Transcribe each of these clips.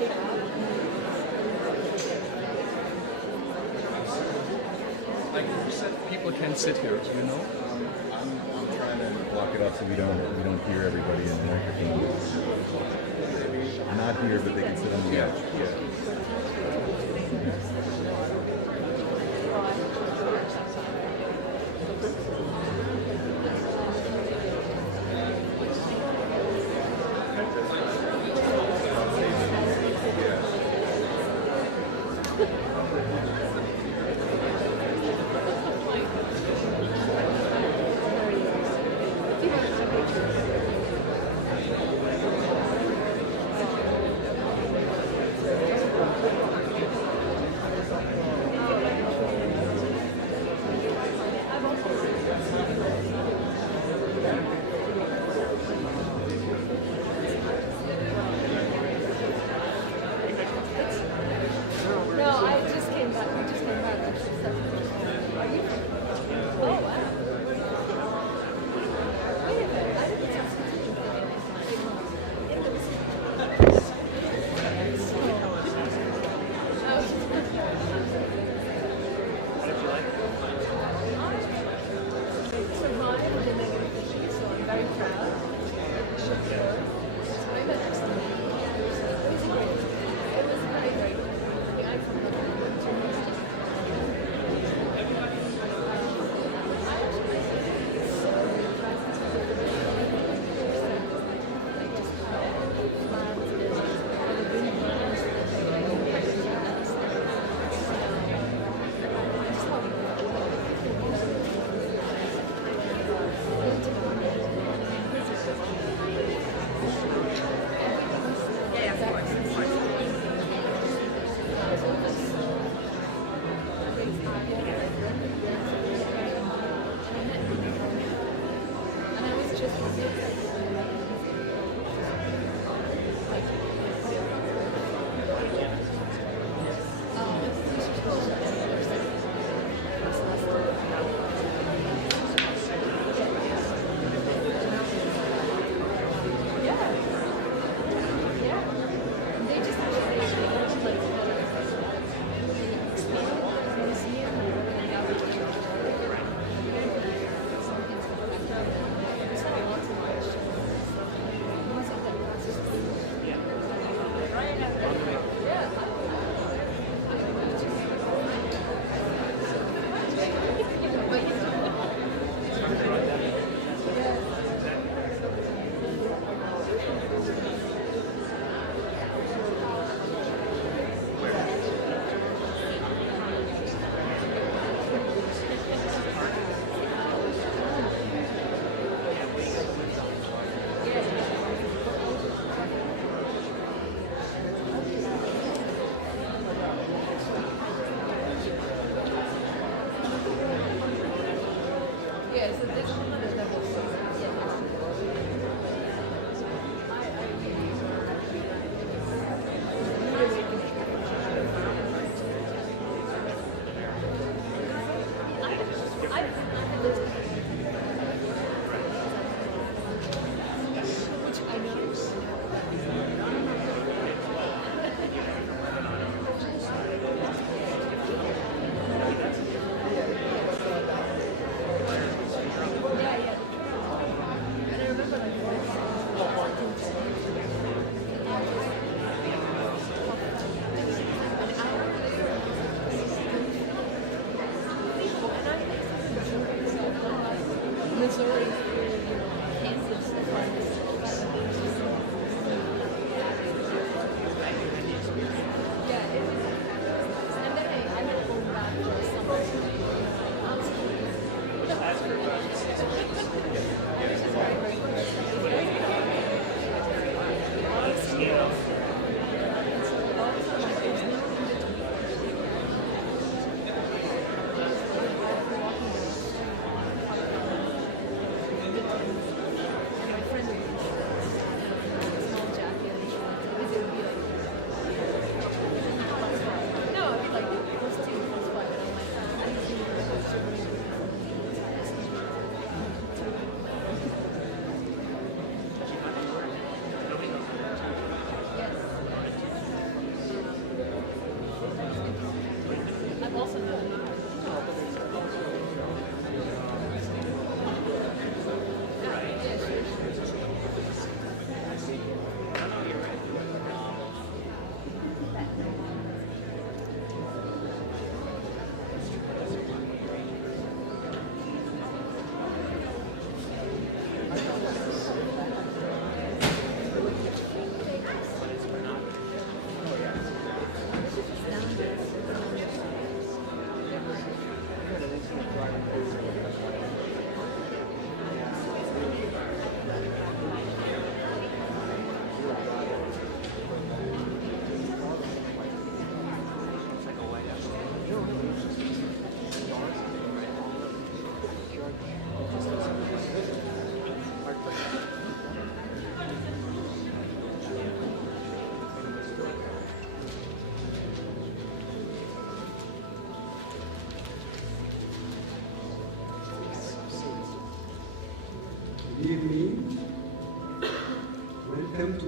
Like you said, people can't sit here, you know? I'm trying to block it off so we don't hear everybody in the microphone. Not here, but they can sit on the edge. Yeah.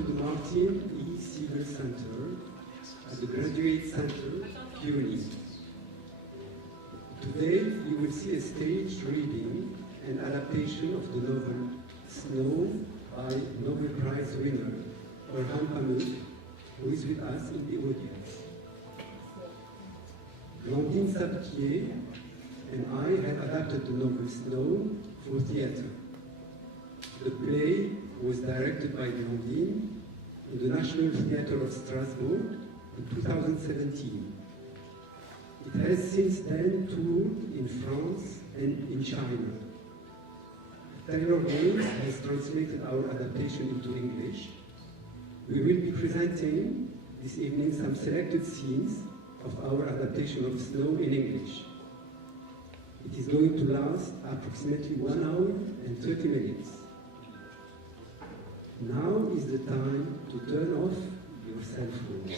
the Martin E. Segal Center at the Graduate Center, CUNY. Today, you will see a staged reading and adaptation of the novel Snow by Nobel Prize winner Orhan Pamuk, who is with us in the audience. Blandine Savetier and I had adapted the novel Snow for theater. The play was directed by Blandine in the National Theatre of Strasbourg in 2017. It has since then toured in France and in China. Taylor Haynes has translated our adaptation into English. We will be presenting this evening some selected scenes of our adaptation of Snow in English. It is going to last approximately 1 hour and 30 minutes. Now is the time to turn off your cell phones.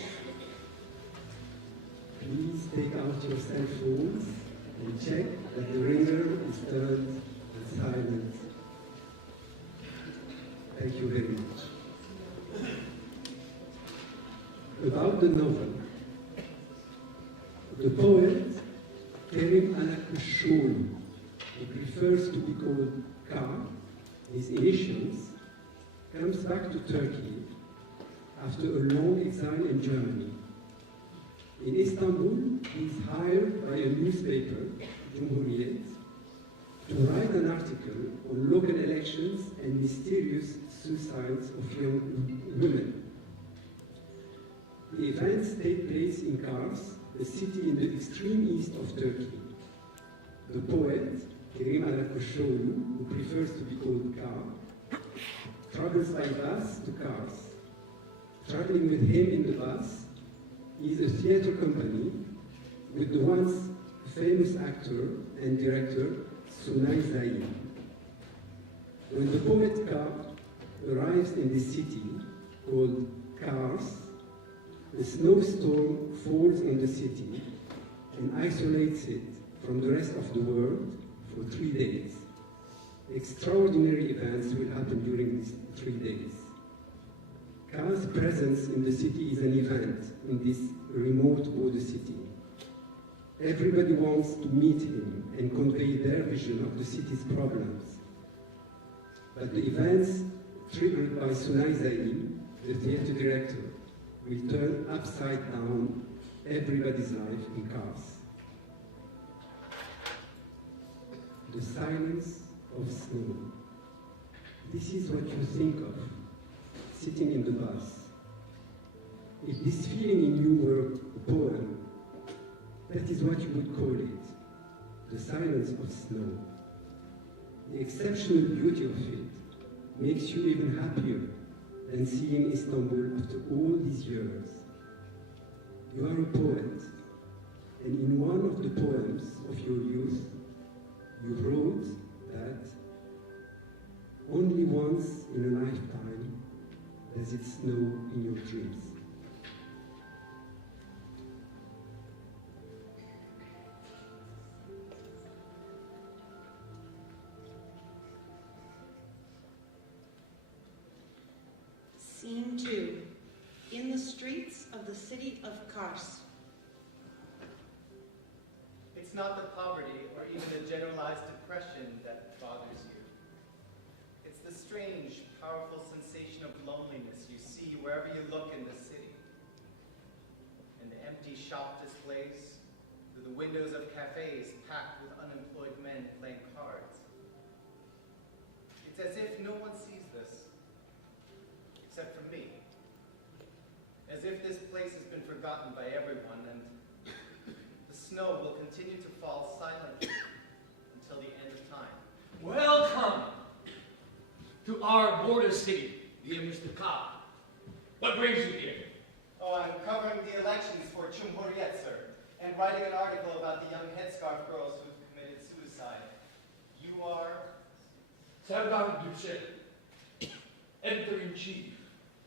Please take out your cell phones and check that the ringer is turned and silent. Thank you very much. About the novel. The poet Kerim Alakashoglu, who prefers to be called Ka, his initials, comes back to Turkey after a long exile in Germany. In Istanbul, he is hired by a newspaper, Cumhuriyet, to write an article on local elections and mysterious suicides of young women. The events take place in Kars, a city in the extreme east of Turkey. The poet, Kerim Alakashoglu, who prefers to be called Ka, travels by bus to Kars. Traveling with him in the bus is a theater company with the once famous actor and director Sunay Zaid. When the poet Ka arrives in the city called Kars, a snowstorm falls on the city and isolates it from the rest of the world for 3 days. Extraordinary events will happen during these 3 days. Ka's presence in the city is an event in this remote border city. Everybody wants to meet him and convey their vision of the city's problems. But the events triggered by Sunay Zaid, the theater director, will turn upside down everybody's life in Kars. The silence of snow. This is what you think of, sitting in the bus. If this feeling in you were a poem, that is what you would call it, the silence of snow. The exceptional beauty of it makes you even happier than seeing Istanbul after all these years. You are a poet, and in one of the poems of your youth, you wrote that only once in a lifetime does it snow in your dreams. Scene 2, in the streets of the city of Kars. It's not the poverty or even the generalized depression that bothers you. It's the strange, powerful sensation of loneliness you see wherever you look in the city. In the empty shop displays, through the windows of cafes packed with unemployed men playing cards. It's as if no one sees this, except for me. As if this place has been forgotten by everyone and the snow will continue to fall silently until the end of time. Welcome to our border city, dear Mr. Ka. What brings you here? Oh, I'm covering the elections for Cumhuriyet, sir, and writing an article about the young headscarf girls who've committed suicide. You are? Segal Theatre Center, editor-in-chief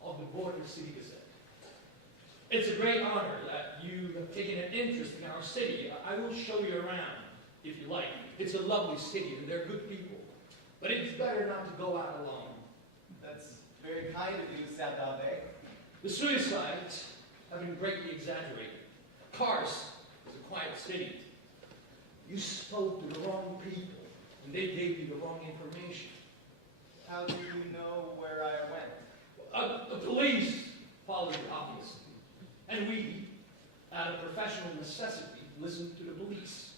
of the Border City Gazette. It's a great honor that you have taken an interest in our city. I will show you around, if you like. It's a lovely city, and they're good people. But it's better not to go out alone. That's Very kind of you, Segal. The suicides have been greatly exaggerated. Kars is a quiet city. You spoke to the wrong people, and they gave you the wrong information. How do you know where I went? The police followed you, obviously. And we, out of professional necessity, listened to the police.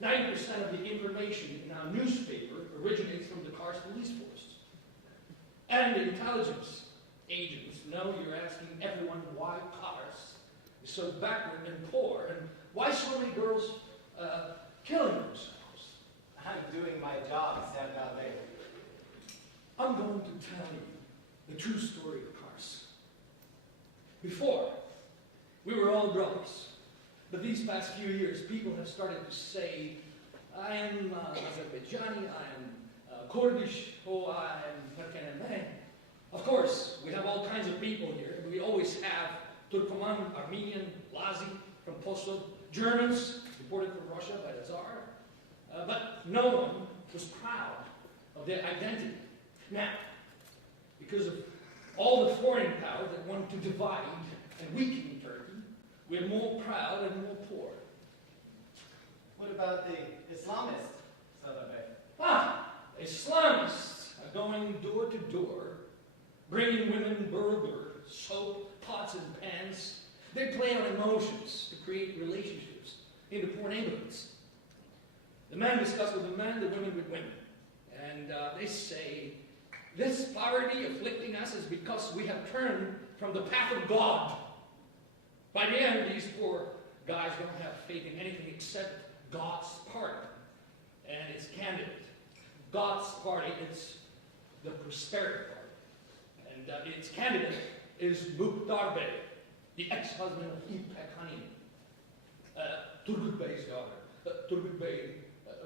90% of the information in our newspaper originates from the Kars police force. And the intelligence agents know you're asking everyone why Kars is so backward and poor, and why so many girls killing themselves. I'm doing my job, Segal. I'm going to tell you the true story of Kars. Before, we were all brothers. But these past few years, people have started to say, I am Azerbaijani, I am Kurdish, or I am Turkmen. Of course, we have all kinds of people here. We always have Turkoman, Armenian, Lazi from Kosovo, Germans deported from Russia by the Tsar. But no one was proud of their identity. Now, because of all the foreign powers that want to divide and weaken Turkey, we're more proud and more poor. What about the Islamists, Segal? Islamists are going door to door, bringing women burger, soap, pots and pans. They play on emotions to create relationships in the poor neighborhoods. The men discuss with the men, the women with women. And they say, this poverty afflicting us is because we have turned from the path of God. By the end, these poor guys don't have faith in anything except God's party and its candidate. God's party, it's the Prosperity Party. And its candidate is Mukhtar Bey, the ex-husband of Ipek Hanım, Turgut Bey's daughter. Turgut Bey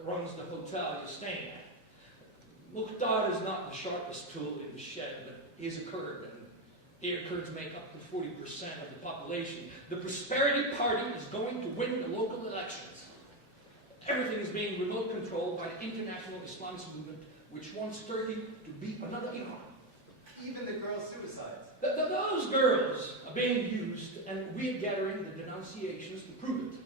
runs the hotel you're staying at. Mukhtar is not the sharpest tool in the shed, but he is a Kurd, and here Kurds make up to 40% of the population. The Prosperity Party is going to win the local elections. Everything is being remote controlled by the international Islamist movement, which wants Turkey to be another Iran. Even the girl suicides. Those girls are being used, and we're gathering the denunciations to prove it.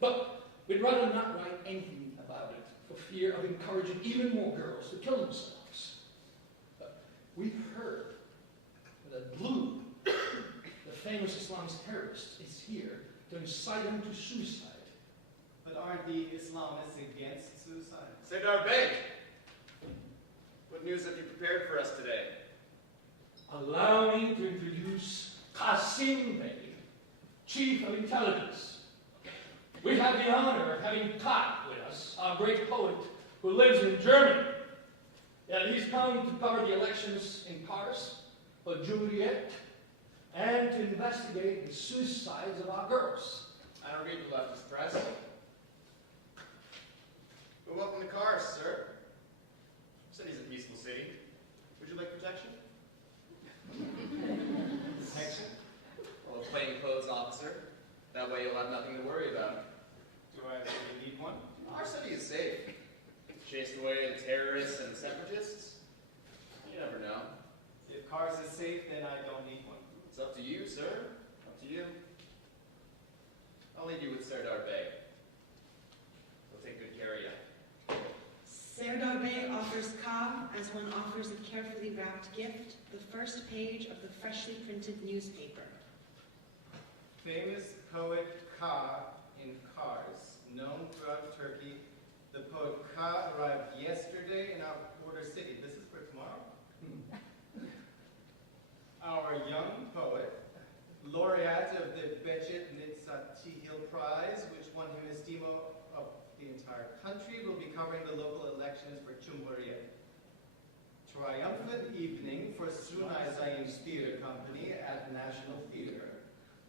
But we'd rather not write anything about it for fear of encouraging even more girls to kill themselves. But we've heard that Blue, the famous Islamist terrorist, is here to incite them to suicide. But aren't the Islamists against suicide? Segal Bey, what news have you prepared for us today? Allow me to introduce Qasim Bey, Chief of Intelligence. We have the honor of having Kat with us, our great poet who lives in Germany. He's come to cover the elections in Kars, for Juliet, and to investigate the suicides of our girls. I don't read the leftist press. But welcome to Kars, sir. The city's a peaceful city. Would you like protection? Protection? Well, a plainclothes officer. That way you'll have nothing to worry about. Do I really need one? Our city is safe. Chased away the terrorists and the separatists. You never know. If Kars is safe, then I don't need one. It's up to you, sir. Up to you. I'll leave you with Serdar Bey. He'll take good care of you. Serdar Bey offers Ka, as one offers a carefully wrapped gift, the first page of the freshly printed newspaper. Famous poet Ka in Kars, known throughout Turkey. The poet Ka arrived yesterday in our border city. This is for tomorrow. Our young poet, laureate of the Behçet Nitsatihil Prize, which won him esteem of the entire country, will be covering the local elections for Cumhuriyet. Triumphant evening for Sunay Zaim's theater company at the National Theater.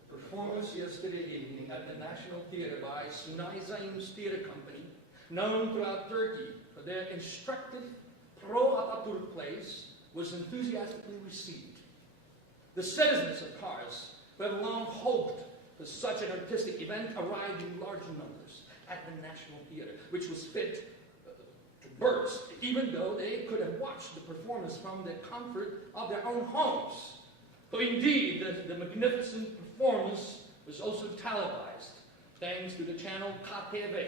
Performance yesterday evening at the National Theater by Sunay Zaim's theater company, known throughout Turkey for their instructive pro-Atatürk plays, was enthusiastically received. The citizens of Kars, who have long hoped for such an artistic event, arrived in large numbers at the National Theater, which was fit to burst, even though they could have watched the performance from the comfort of their own homes. So indeed, the magnificent performance was also televised, thanks to the channel KTV,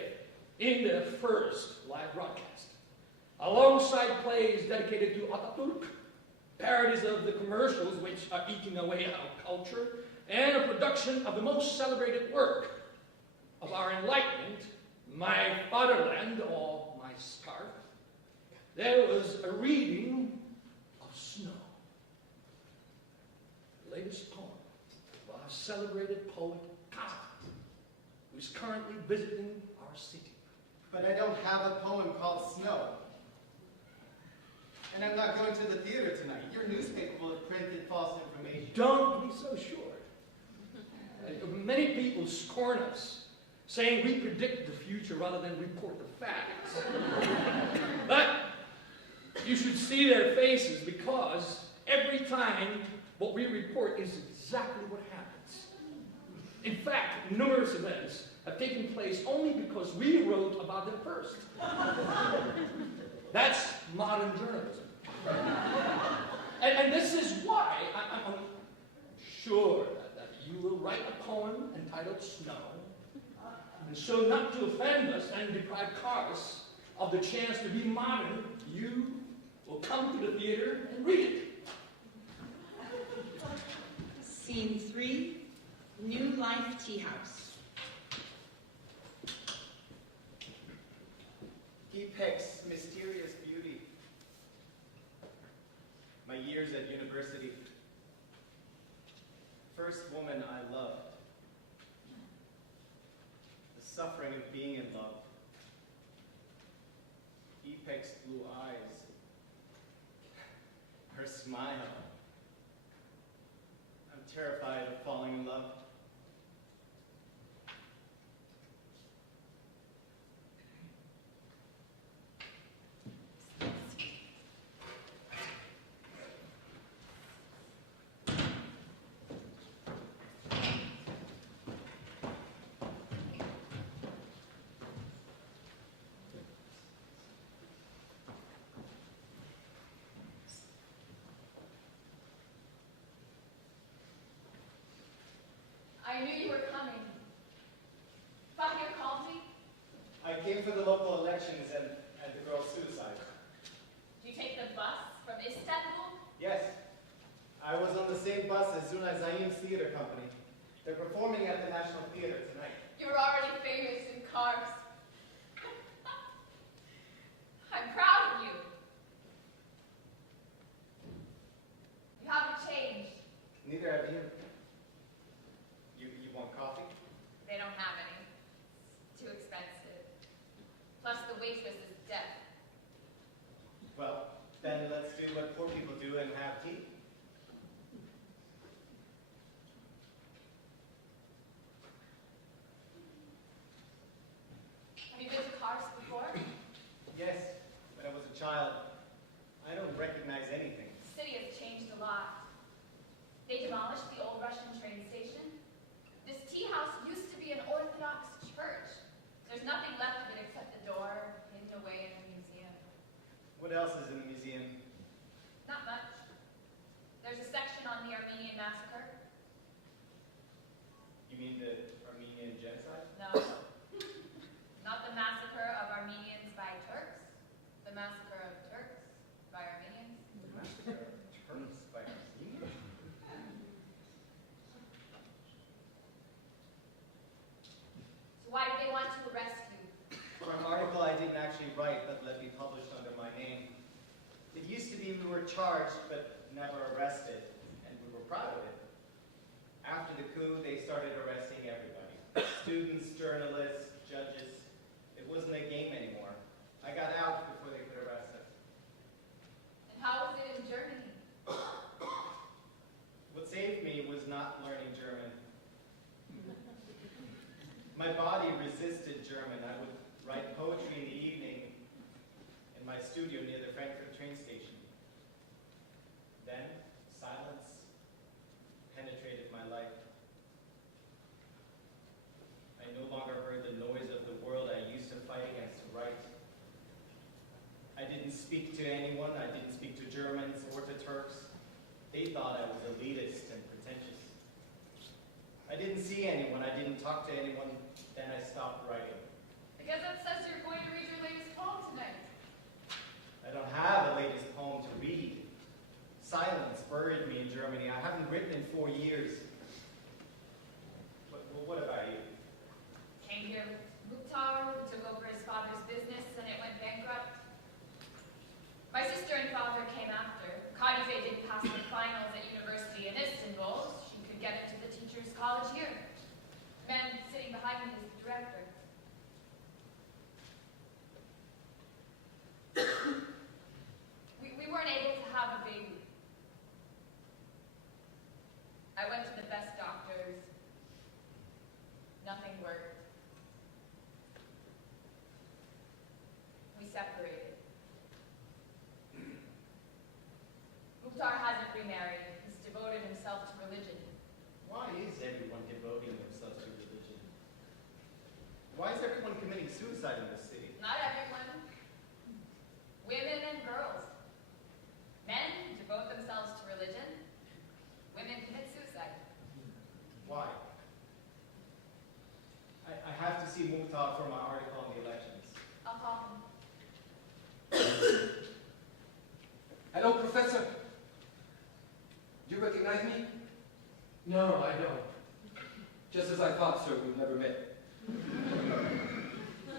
in the first live broadcast. Alongside plays dedicated to Atatürk, parodies of the commercials which are eating away our culture, and a production of the most celebrated work of our enlightenment, My Fatherland, or My Scarf, there was a reading of Snow, the latest poem by our celebrated poet Saab, who is currently visiting our city. But I don't have a poem called Snow. And I'm not going to the theater tonight. Your newspaper will have printed false information. Don't be so sure. Many people scorn us, saying we predict the future rather than report the facts. But you should see their faces, because every time what we report is exactly what happens. In fact, numerous events have taken place only because we wrote about them first. That's modern journalism. And this is why I'm sure that you will write a poem entitled Snow, and so not to offend us and deprive cars of the chance to be modern, you will come to the theater and read it. Scene 3, New Life Tea House. He picks mysterious beauty. My years at university. First woman I loved. The suffering of being in love. He picks blue eyes. Her smile. I'm terrified of falling in love. I knew you were coming. Savetier called me. I came for the local elections and the girl's suicide. Did you take the bus from Istanbul? Yes. I was on the same bus as Zuna Zaim's theater company. They're performing at the National Theater tonight. You were already famous in cars. I'm proud of you. You haven't changed. Neither have you. You want coffee? They don't have any. It's too expensive. Plus the waitress is deaf. Well, then let's do what poor people do and have tea. Have you been to Kars before? Yes, when I was a child. I don't recognize anything. The city has changed a lot. They demolished the old Russian train station. This tea house used to be an Orthodox church. There's nothing left of it except the door hidden away in a museum. What else is in the museum? Not much. There's a section on the Armenian massacre. You mean the Armenian genocide? No. Not the massacre of Armenians by Turks. The massacre of Turks by Armenians. The massacre of Turks by Armenians? So why did they want to arrest you? For an article I didn't actually write but let be published under my name. It used to be we were charged but never arrested, and we were proud of it. After the coup, they started arresting everybody. Students, journalists, judges. It wasn't a game anymore. I got out before they could arrest us. And how was it in Germany? What saved me was not learning German. My body resisted German. I would write poetry in the evening in my studio near the Frankfurt train station. Then, silence penetrated my life. I no longer heard the noise of the world I used to fight against to write. speak to anyone. I didn't speak to Germans or to Turks. They thought I was elitist and pretentious. I didn't see anyone. I didn't talk to anyone. Then I stopped writing. Because it says you're going to read your latest poem tonight. I don't have a latest poem to read. Silence buried me in Germany. I haven't written in 4 years. But what about you? Came here with Mukhtar, who took over his father's business, and it went bankrupt. My sister and father came after. Khadife didn't pass the finals at university in Istanbul. She could get into the teacher's college here. The man sitting behind me is the director. We weren't able to have a baby. I went to the best doctors. Nothing worked. We separated. Mukhtar hasn't remarried. He's devoted himself to religion. Why is everyone devoting themselves to religion? Why is everyone committing suicide in this city? Not everyone. Women and girls. Men devote themselves to religion. Women commit suicide. Why? I have to see Mukhtar for my article on the elections. I'll call him. Hello, Professor. Do you recognize me? No, I don't. Just as I thought, sir, we've never met.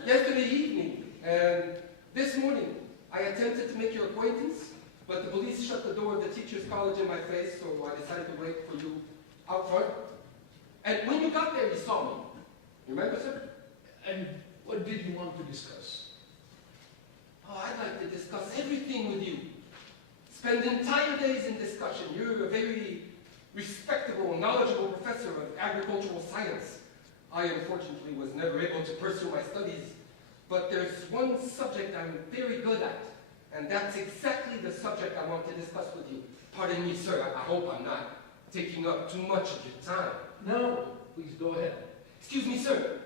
Yesterday evening and this morning, I attempted to make your acquaintance, but the police shut the door of the teacher's college in my face, so I decided to wait for you out front. And when you got there, you saw me. You remember, sir? And what did you want to discuss? Oh, I'd like to discuss everything with you. Spend entire days in discussion. You're a very respectable, knowledgeable professor of agricultural science. I, unfortunately, was never able to pursue my studies, but there's one subject I'm very good at, and that's exactly the subject I want to discuss with you. Pardon me, sir, I hope I'm not taking up too much of your time. No, please go ahead. Excuse me, sir.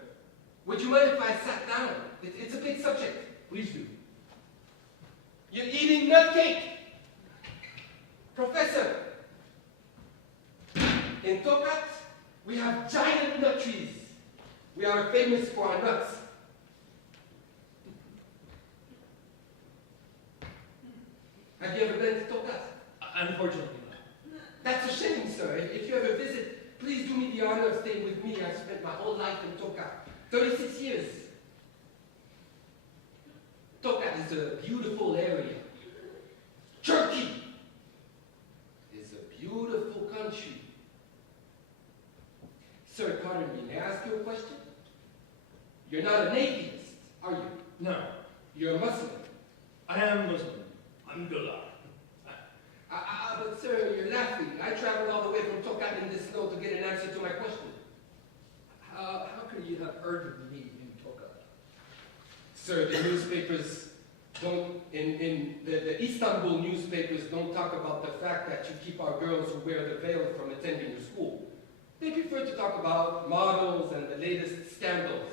Would you mind if I sat down? It's a big subject. Please do. You're eating nut cake! Professor, in Tokat, we have giant nut trees. We are famous for our nuts. Have you ever been to Tokat? Unfortunately not. That's a shame, sir. If you ever visit, please do me the honor of staying with me. I've spent my whole life in Tokat, 36 years. Tokat is a beautiful area. Turkey is a beautiful country. Sir, pardon me, may I ask you a question? You're not an atheist, are you? No, You're a Muslim. I am Muslim. Alhamdulillah. But sir, you're laughing. I traveled all the way from Tokat in the snow to get an answer to my question. How could you have heard of me in Tokat? Sir, the newspapers don't, the Istanbul newspapers don't talk about the fact that you keep our girls who wear the veil from attending your school. They prefer to talk about models and the latest scandals.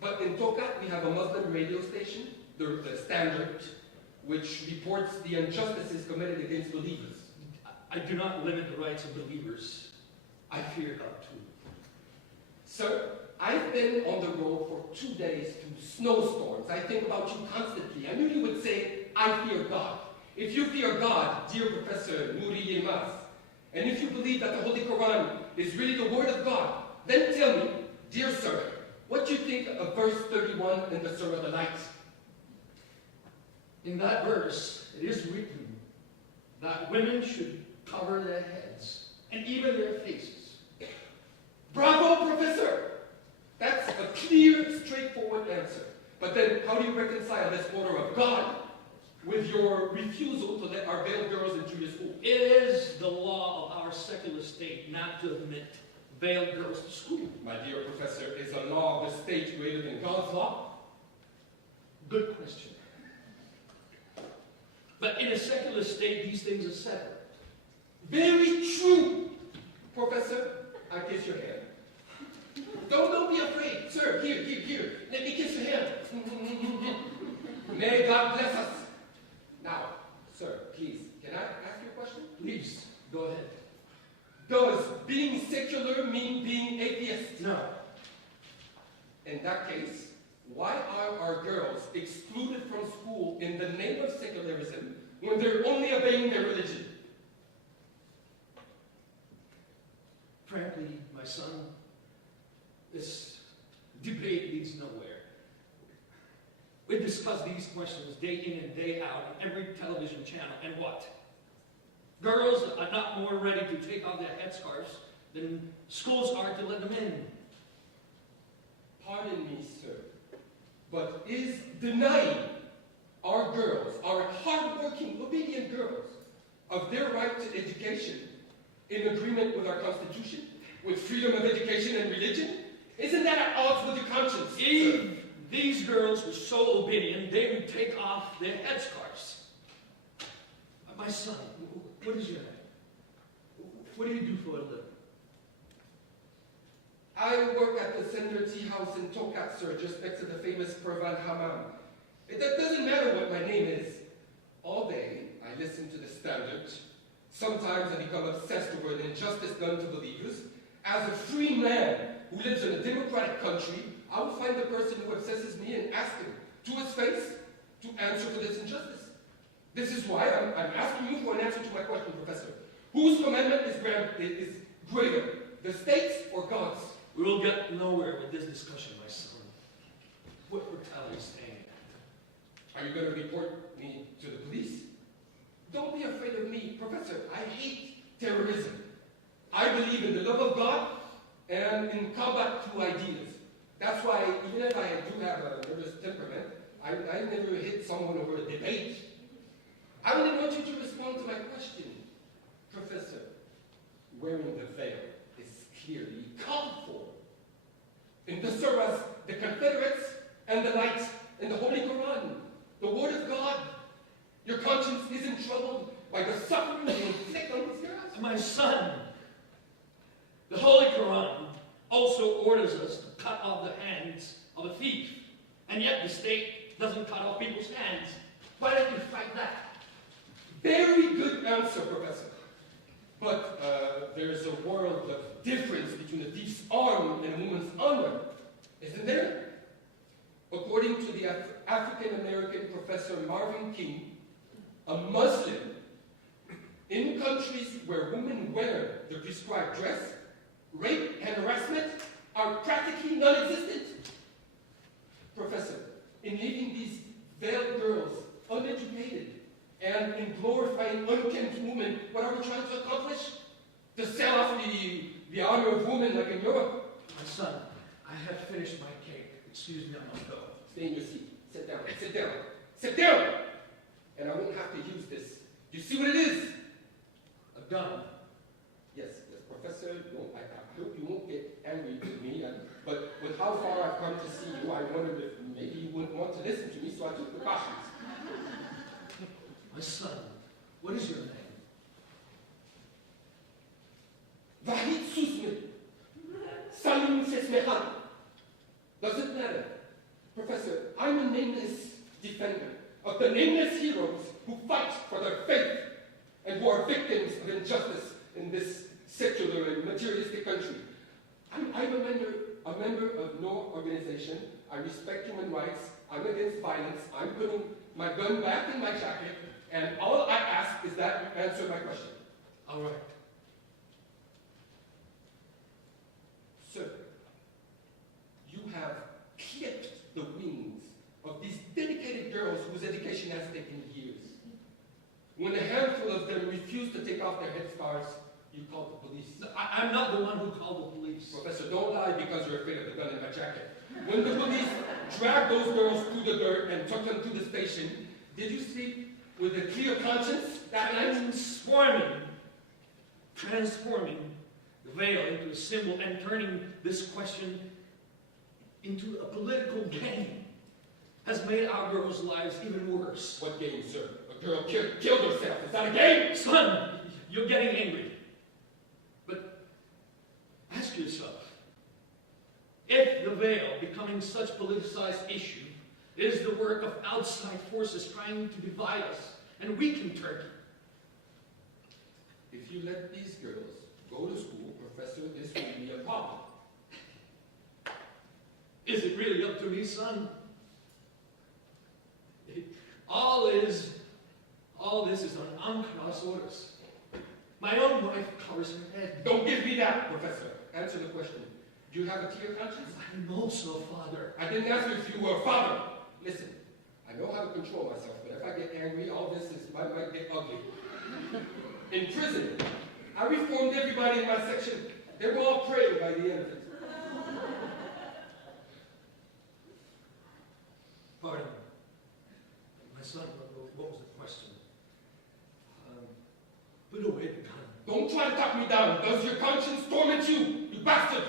But in Tokat, we have a Muslim radio station, the Standard, which reports the injustices committed against believers. I do not limit the rights of believers. I fear God too. Sir, I've been on the road for 2 days through snowstorms. I think about you constantly. I knew you would say, I fear God. If you fear God, dear Professor Nuri Yilmaz, and if you believe that the Holy Quran is really the Word of God, then tell me, dear sir, what do you think of verse 31 in the Surah Al-Light? In that verse, it is written that women should cover their heads and even their faces. Bravo, Professor! That's a clear, straightforward answer. But then, how do you reconcile this order of God with your refusal to let our veiled girls into your school? It is the law of our secular state not to admit veiled girls to school. My dear Professor, is a law of the state greater than God's law? Good question. But in a secular state, these things are settled. Very true! Professor, I kiss your hand. Don't be afraid. Sir, here. Let me kiss your hand. May God bless us. Does being secular mean being atheist? No. In that case, why are our girls excluded from school in the name of secularism when they're only obeying their religion? Frankly, my son, this debate leads nowhere. We discuss these questions day in and day out on every television channel, and what? Girls are not more ready to take off their headscarves than schools are to let them in. Pardon me, sir, but is denying our girls, our hard-working, obedient girls, of their right to education in agreement with our Constitution, with freedom of education and religion? Isn't that at odds with your conscience? If these girls were so obedient, they would take off their headscarves. My son, what is your name? What do you do for a living? I work at the Center Tea House in Tokat, sir, just next to the famous Pervan Hammam. It doesn't matter what my name is. All day, I listen to the Standard. Sometimes I become obsessed over an injustice done to believers. As a free man who lives in a democratic country, I will find the person who obsesses me and ask him to his face to answer for this injustice. This is why I'm asking you for an answer to my question, Professor. Whose commandment is greater, the state's or God's? We will get nowhere with this discussion, my son. What brutality is aimed at? Are you going to report me to the police? Don't be afraid of me, Professor. I hate terrorism. I believe in the love of God and in combat to ideas. That's why, even if I do have a nervous temperament, I never hit someone over a debate. I only want you to respond to my question, Professor. Wearing the veil is clearly called for. In the surahs, the Confederates, and the light in the Holy Quran, the Word of God. Your conscience isn't troubled by the suffering you inflict on these girls? My son, the Holy Quran also orders us to cut off the hands of a thief, and yet the state doesn't cut off people's hands. Why don't you fight that? Very good answer, Professor. But there's a world of difference between a thief's arm and a woman's honor, isn't there? According to the African-American professor Marvin King, a Muslim, in countries where women wear the prescribed dress, rape and harassment are practically non-existent. Professor, in leaving these veiled girls uneducated and in glorifying unkempt women, what are we trying to accomplish? To sell off the honor of women like in Europe? My son, I have finished my cake. Excuse me, I must go. Stay in your seat. Sit down. Sit down. Sit down! And I won't have to use this. You see what it is? A gun. Yes, Professor, no, I hope you won't get angry with me, but with how far I've come to see you, I wondered if maybe you wouldn't want to listen to me, so I took precautions. My son, what is your name? Vahid Susme. Salim Sesmehan. Doesn't matter. Professor, I'm a nameless defender of the nameless heroes who fight for their faith and who are victims of injustice in this secular and materialistic country. I'm a member of no organization. I respect human rights. I'm against violence. I'm putting my gun back in my jacket, and all I ask is that you answer my question. All right. Sir, you have clipped the wings of these dedicated girls whose education has taken years. When a handful of them refuse to take off their headscarves, you call the police. I'm not the one who called the police. Professor, don't lie because you're afraid of the gun in my jacket. When the police dragged those girls through the dirt and took them to the station, did you sleep with a clear conscience that night? Transforming the veil into a symbol and turning this question into a political game has made our girls' lives even worse. What game, sir? A girl killed herself. Is that a game? Son, you're getting angry. But ask yourself, if the veil becoming such a politicized issue is the work of outside forces trying to divide us and weaken Turkey. If you let these girls go to school, Professor, this will be a problem. Is it really up to me, son? All this is on uncross orders. My own wife covers her head. Don't give me that, Professor. Answer the question. Do you have a clear conscience? I know so, Father. I didn't ask you if you were a father. Listen, I know how to control myself, but if I get angry, all this might get ugly. In prison, I reformed everybody in my section. They were all praying by the end of it. Pardon. My son, what was the question? Put away the gun. Don't try to talk me down. Does your conscience torment you, you bastard?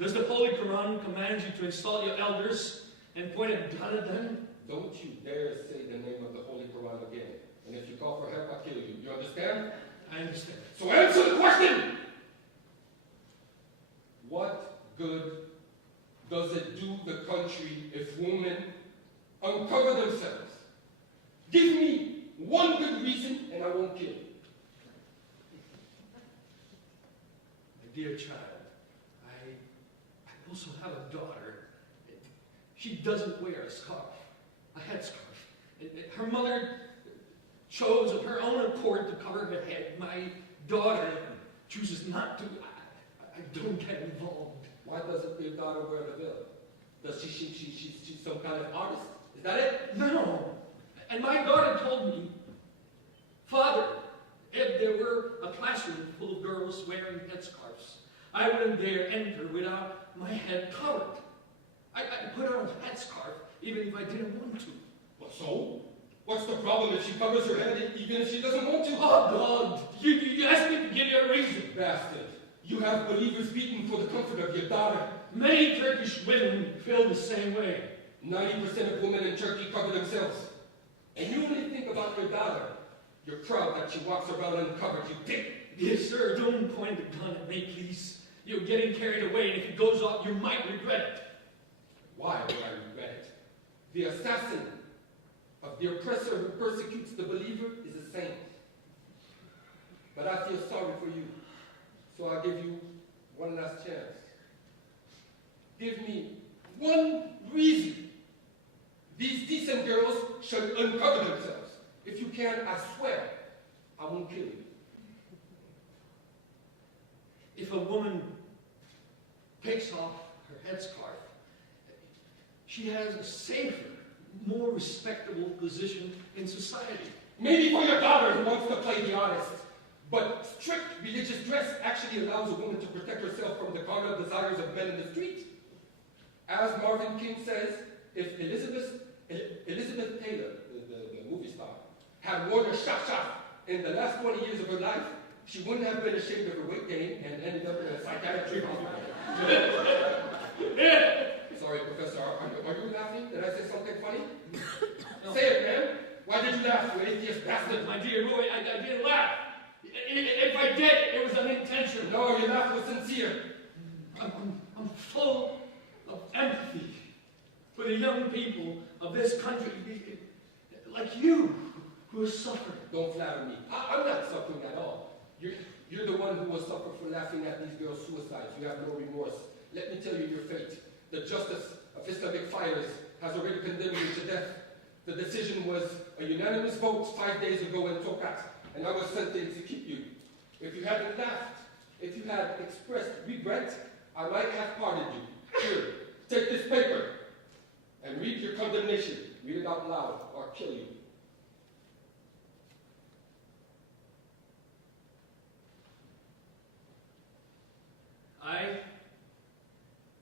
Does the Holy Quran command you to install your elders and point a gun at them? Don't you dare say the name of the Holy Quran again. And if you call for help, I'll kill you. You understand? I understand. So answer the question! What good does it do the country if women uncover themselves? Give me one good reason and I won't kill you. My dear child, I also have a daughter. She doesn't wear a scarf, a headscarf. Her mother chose of her own accord to cover her head. My daughter chooses not to. I don't get involved. Why doesn't your daughter wear the veil? Does she's some kind of artist? Is that it? No. And my daughter told me, Father, if there were a classroom full of girls wearing headscarves, I wouldn't dare enter without my head covered. I put on a headscarf even if I didn't want to. Well, so? What's the problem if she covers her head even if she doesn't want to? Oh, God! You asked me to give you a reason. Bastard. You have believers beaten for the comfort of your daughter. Many Turkish women feel the same way. 90% of women in Turkey cover themselves. And you only think about your daughter. You're proud that she walks around uncovered, you dick. Yes, sir, don't point the gun at me, please. You're getting carried away, and if it goes off, you might regret it. Why would I regret it? The assassin of the oppressor who persecutes the believer is a saint. But I feel sorry for you, so I'll give you one last chance. Give me one reason these decent girls should uncover themselves. If you can, I swear, I won't kill you. If a woman takes off her headscarf, she has a safer, more respectable position in society. Maybe for your daughter who wants to play the artist. But strict religious dress actually allows a woman to protect herself from the carnal desires of men in the street. As Marvin King says, if Elizabeth Taylor, the movie star, had worn a shaf in the last 20 years of her life, she wouldn't have been ashamed of her weight gain and ended up in a psychiatric hospital. Sorry, Professor, are you laughing? Did I say something funny? No. Say it, man. Why did you laugh, you atheist bastard? My dear boy, I didn't laugh. If I did, it was unintentional. No, your laugh was sincere. I'm full of empathy for the young people of this country, like you, who are suffering. Don't flatter me. I'm not suffering at all. You're the one who will suffer for laughing at these girls' suicides. You have no remorse. Let me tell you your fate. The justice of Islamic fighters has already condemned you to death. The decision was a unanimous vote 5 days ago in Tokat, and I was sent to execute you. If you hadn't laughed, if you had expressed regret, I might have pardoned you. Here, take this paper and read your condemnation. Read it out loud or I'll kill you. I,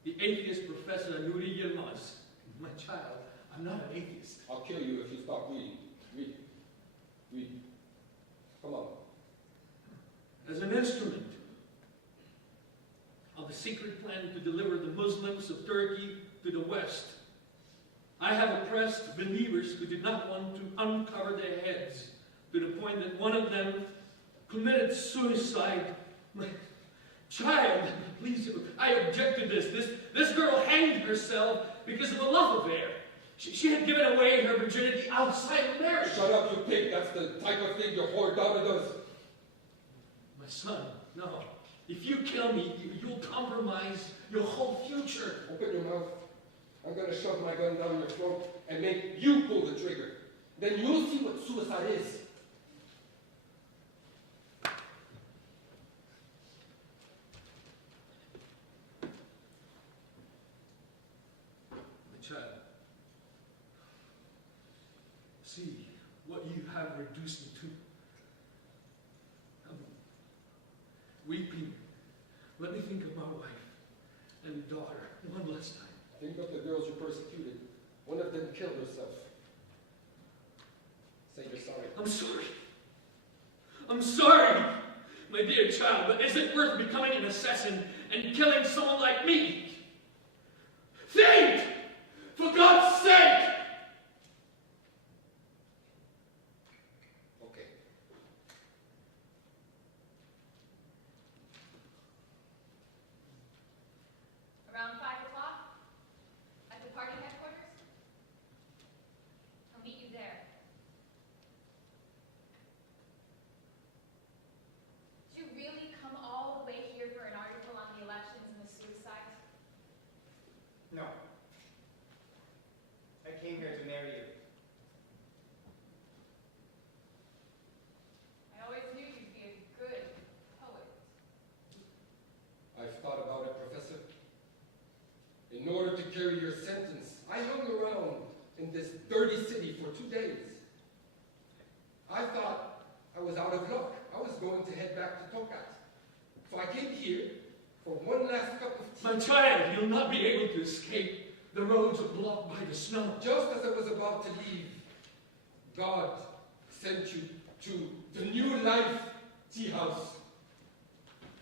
the atheist Professor Nuri Yilmaz, my child, I'm not an atheist. I'll kill you if you stop reading. Read. Read. Come on. As an instrument of the secret plan to deliver the Muslims of Turkey to the West, I have oppressed believers who did not want to uncover their heads, to the point that one of them committed suicide. My child, please, I object to this. This girl hanged herself because of a love affair. She had given away her virginity outside of marriage. Shut up, you pig. That's the type of thing your whore daughter does. My son, no. If you kill me, you'll compromise your whole future. Open your mouth. I'm going to shove my gun down your throat and make you pull the trigger. Then you'll see what suicide is. My child, see what you have reduced me to. I'm weeping. Let me think of my wife and daughter one last time. Think of the girls you persecuted. One of them killed herself. Say you're sorry. I'm sorry. I'm sorry, my dear child, but is it worth becoming an assassin and killing someone like me? Think! For God's sake! Okay. Around 5 o'clock at the party headquarters. I'll meet you there. Did you really come all the way here for an article on the elections and the suicides? No. I came here to marry you. I always knew you'd be a good poet. I've thought about it, Professor. In order to carry your sentence, I hung around in this dirty city for 2 days. I thought I was out of luck. I was going to head back to Tokat. So I came here for one last cup of tea. My child, you'll not be able to escape. The roads are blocked by the snow. Just as I was about to leave, God sent you to the New Life Tea House.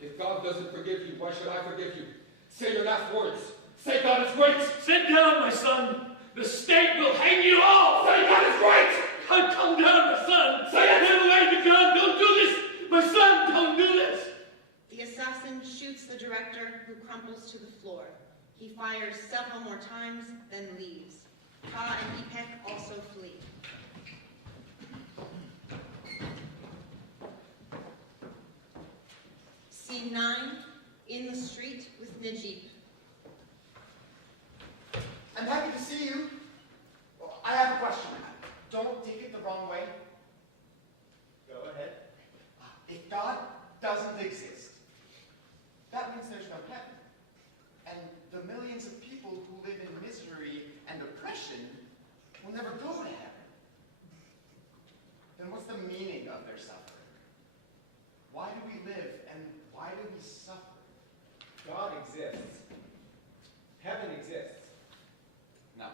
If God doesn't forgive you, why should I forgive you? Say your last words. Say God is great. Sit down, my son. The state will hang you all. Say God is great. Come down, my son. Say it. Put away the gun. Don't do this. My son, don't do this. The assassin shoots the director, who crumples to the floor. He fires several more times, then leaves. Ka and Ipek also flee. Scene 9, in the street with Najib. I'm happy to see you. Well, I have a question. Don't take it the wrong way. Go ahead. If God doesn't exist, that means there's no heaven. And the millions of people who live in misery and oppression will never go to heaven. Then what's the meaning of their suffering? Why do we live and why do we suffer? God exists. Heaven exists. No.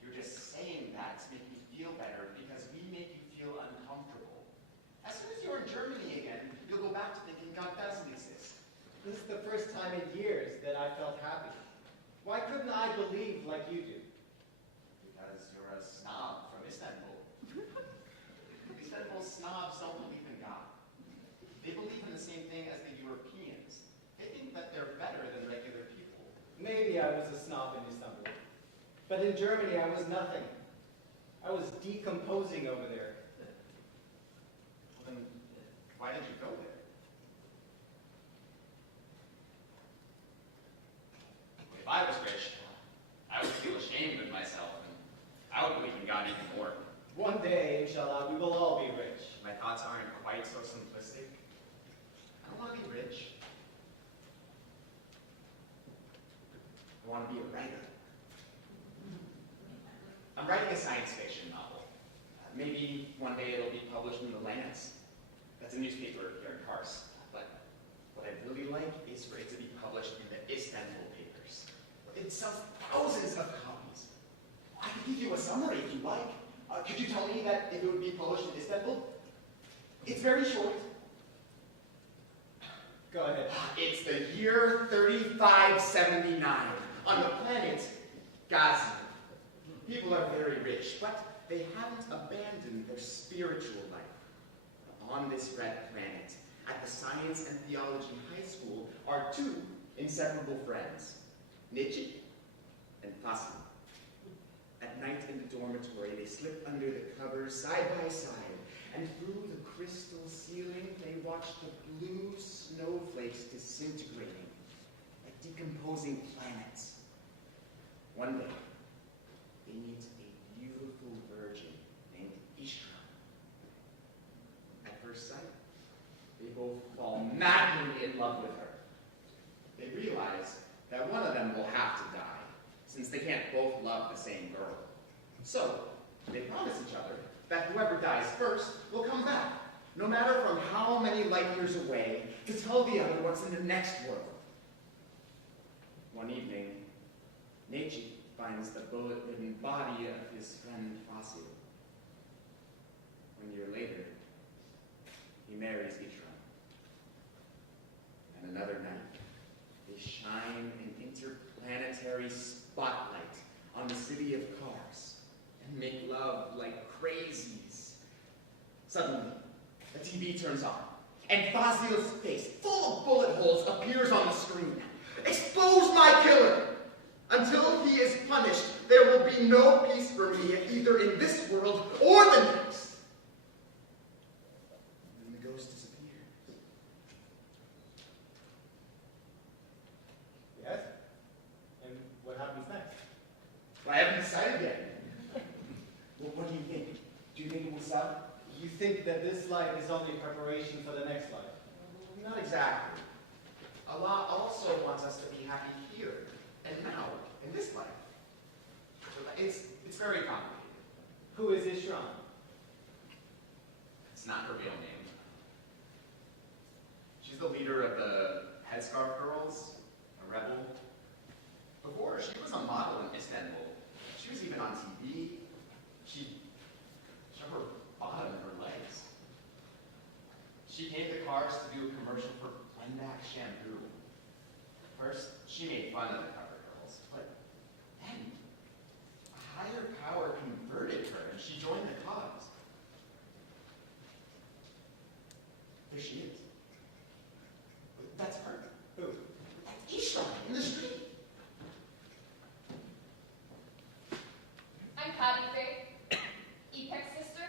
You're just saying that to make me feel better because we make you feel uncomfortable. As soon as you're in Germany again, you'll go back to thinking God doesn't exist. This is the first time in years that I felt happy. Why couldn't I believe like you do? Because you're a snob from Istanbul. Istanbul snobs don't believe in God. They believe in the same thing as the Europeans. They think that they're better than regular people. Maybe I was a snob in Istanbul. But in Germany, I was nothing. I was decomposing over there. Well, then, why did you go there? If I was rich, I would feel ashamed of myself, and I would believe in God even more. One day, inshallah, we will all be rich. My thoughts aren't quite so simplistic. I don't want to be rich. I want to be a writer. I'm writing a science fiction novel. Maybe one day it'll be published in the Lance. That's a newspaper here in Kars. But what I'd really like is for it to be published in the Istanbul papers. It sells thousands of copies. I could give you a summary if you like. Could you tell me that if it would be published in Istanbul? It's very short. Go ahead. It's the year 3579 on the planet Gaza. People are very rich, but they haven't abandoned their spiritual life. On this red planet, at the Science and Theology High School, are two inseparable friends, Nietzsche and Fasim. At night in the dormitory, they slip under the covers side by side, and through the crystal ceiling, they watch the blue snowflakes disintegrating like decomposing planets. One day, they meet a beautiful virgin named Ishra. At first sight, they both fall madly in love with her. They realize that one of them will have to die, since they can't both love the same girl. So, they promise each other that whoever dies first will come back, no matter from how many light years away, to tell the other what's in the next world. One evening, Neji finds the bullet-ridden body of his friend Fasil. 1 year later, he marries Ishra. And another night, they shine an interplanetary spotlight on the city of Kars and make love like crazies. Suddenly, the TV turns on, and Fasil's face, full of bullet holes, appears on the screen. Expose my killer! Until he is punished, there will be no peace for me, either in this world or the next. And the ghost disappears. Yes? And what happens next? I haven't decided yet. Well, what do you think? Do you think it will sell? You think that this life is only preparation for the next life? Not exactly. Allah also wants us to be happy here and now, in this life. It's very complicated. Who is Ishram? It's not her real name. She's the leader of the Headscarf Girls, a rebel. Before, she was a model in Istanbul. She was even on TV. She showed her bottom and her legs. She came to Kars to do a commercial for Blandine shampoo. First, she made fun of the cover girls, but then a higher power converted her and she joined the cause. There she is. That's her. Who? That's Ishra in the street. I'm Savetier, Ipek's sister.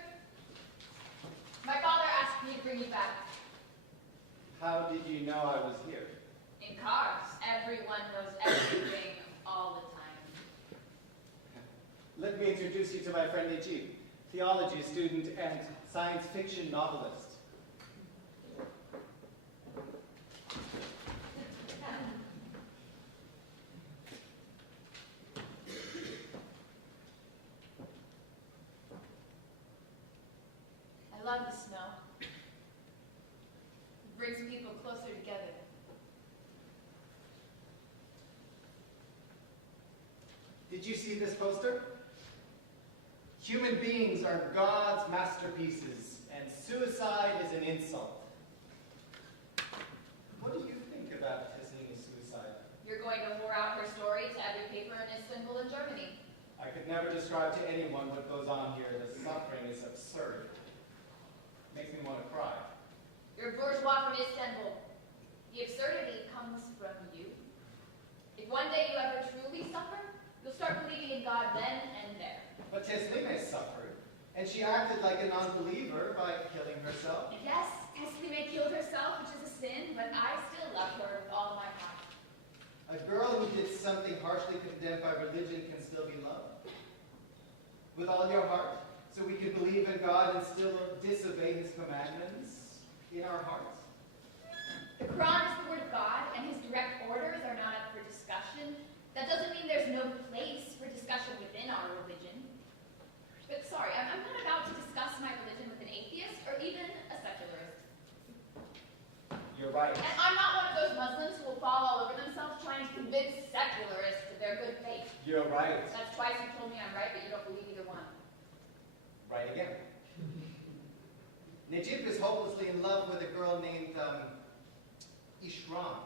My father asked me to bring you back. How did you know I was here? In Kars, everyone knows everything all the time. Let me introduce you to my friend Najib, theology student and science fiction novelist. I love the snow. It brings people closer together. Did you see this poster? Human beings are God's masterpieces, and suicide is an insult. What do you think about Tesnini's suicide? You're going to whore out her story to every paper in Istanbul and Germany. I could never describe to anyone what goes on here. The suffering is absurd. Makes me want to cry. You're a bourgeois from Istanbul. The absurdity comes from you. If one day you ever truly suffer, you'll start believing in God then and there. But Teslime suffered, and she acted like a non-believer by killing herself. Yes, Teslime killed herself, which is a sin, but I still love her with all my heart. A girl who did something harshly condemned by religion can still be loved. With all your heart, so we can believe in God and still disobey His commandments in our hearts. The Quran is the word of God, and His direct orders are not up for discussion. That doesn't mean there's no place for discussion within our religion. But sorry, I'm not about to discuss my religion with an atheist or even a secularist. You're right. And I'm not one of those Muslims who will fall all over themselves trying to convince secularists of their good faith. You're right. That's twice you told me I'm right, but you don't believe either one. Right again. Najib is hopelessly in love with a girl named Ishram.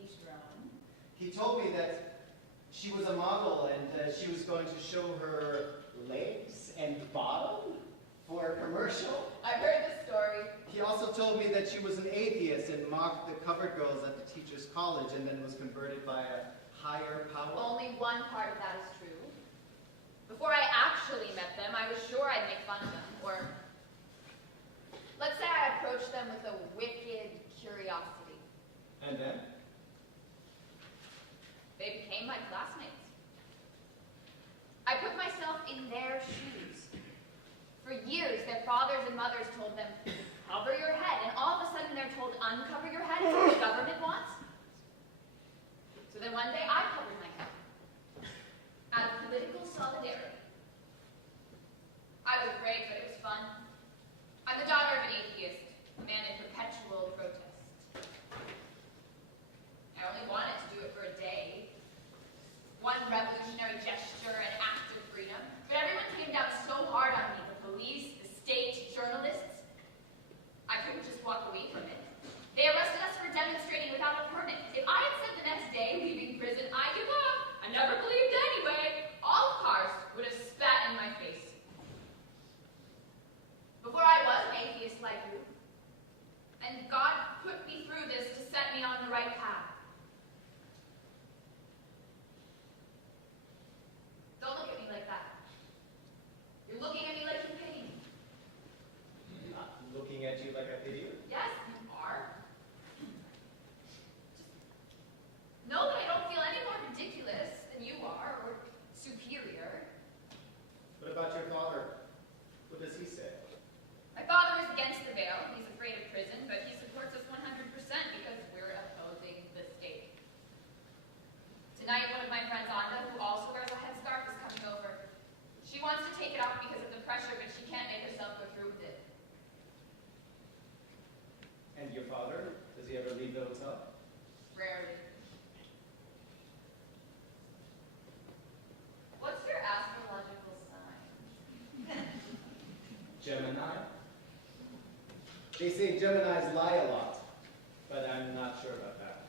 Ishram. He told me that she was a model and she was going to show her legs and bottom for a commercial. I've heard this story. He also told me that she was an atheist and mocked the covered girls at the teacher's college and then was converted by a higher power. Only one part of that is true. Before I actually met them, I was sure I'd make fun of them, or Let's say I approach them with a wicked curiosity. And then? They became my classmates. I put myself in their shoes. For years, their fathers and mothers told them, cover your head, and all of a sudden they're told, uncover your head, is what the government wants. So then one day I covered my head. Out of political solidarity. I was brave, but it was fun. I'm the daughter of an atheist, a man in perpetual protest. I only wanted to do it for a day. One revolutionary gesture, an act of freedom. But everyone came down so hard on me, the police, the state, journalists. I couldn't just walk away from it. They arrested us for demonstrating without a permit. If I had said the next day, leaving prison, I give up, I never believed anyway, all cars would have spat in my face. Before I was an atheist like you. And God put me through this to set me on the right path. Don't look at me like that. You're looking at me like you pity me. I'm not looking at you like I pity you. Yes, you are. Just know that I don't feel any more ridiculous than you are, or superior. What about your father? What does he say? My father is against the veil. He's afraid of prison, but he supports us 100% because we're opposing the state. Tonight, one of my friends, Waddah, who also wears a headscarf, is coming over. She wants to take it off because of the pressure, but she can't make herself go through with it. And your father? Does he ever leave the hotel? Rarely. What's your astrological sign? Gemini? They say Geminis lie a lot, but I'm not sure about that.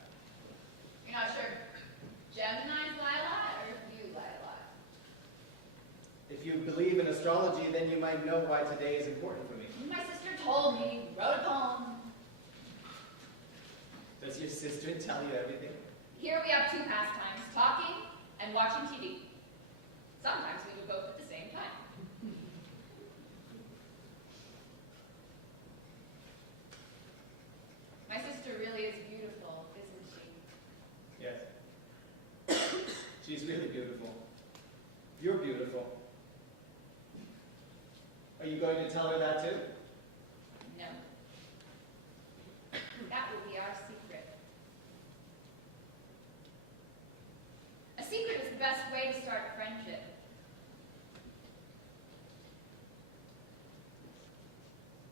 You're not sure Geminis lie a lot, or you lie a lot? If you believe in astrology, then you might know why today is important for me. My sister told me, wrote a poem. Does your sister tell you everything? Here we have two pastimes, talking and watching TV. Sometimes we do both at the same time. My sister really is beautiful, isn't she? Yes. She's really beautiful. You're beautiful. Are you going to tell her that too? No. That will be our secret. A secret is the best way to start a friendship.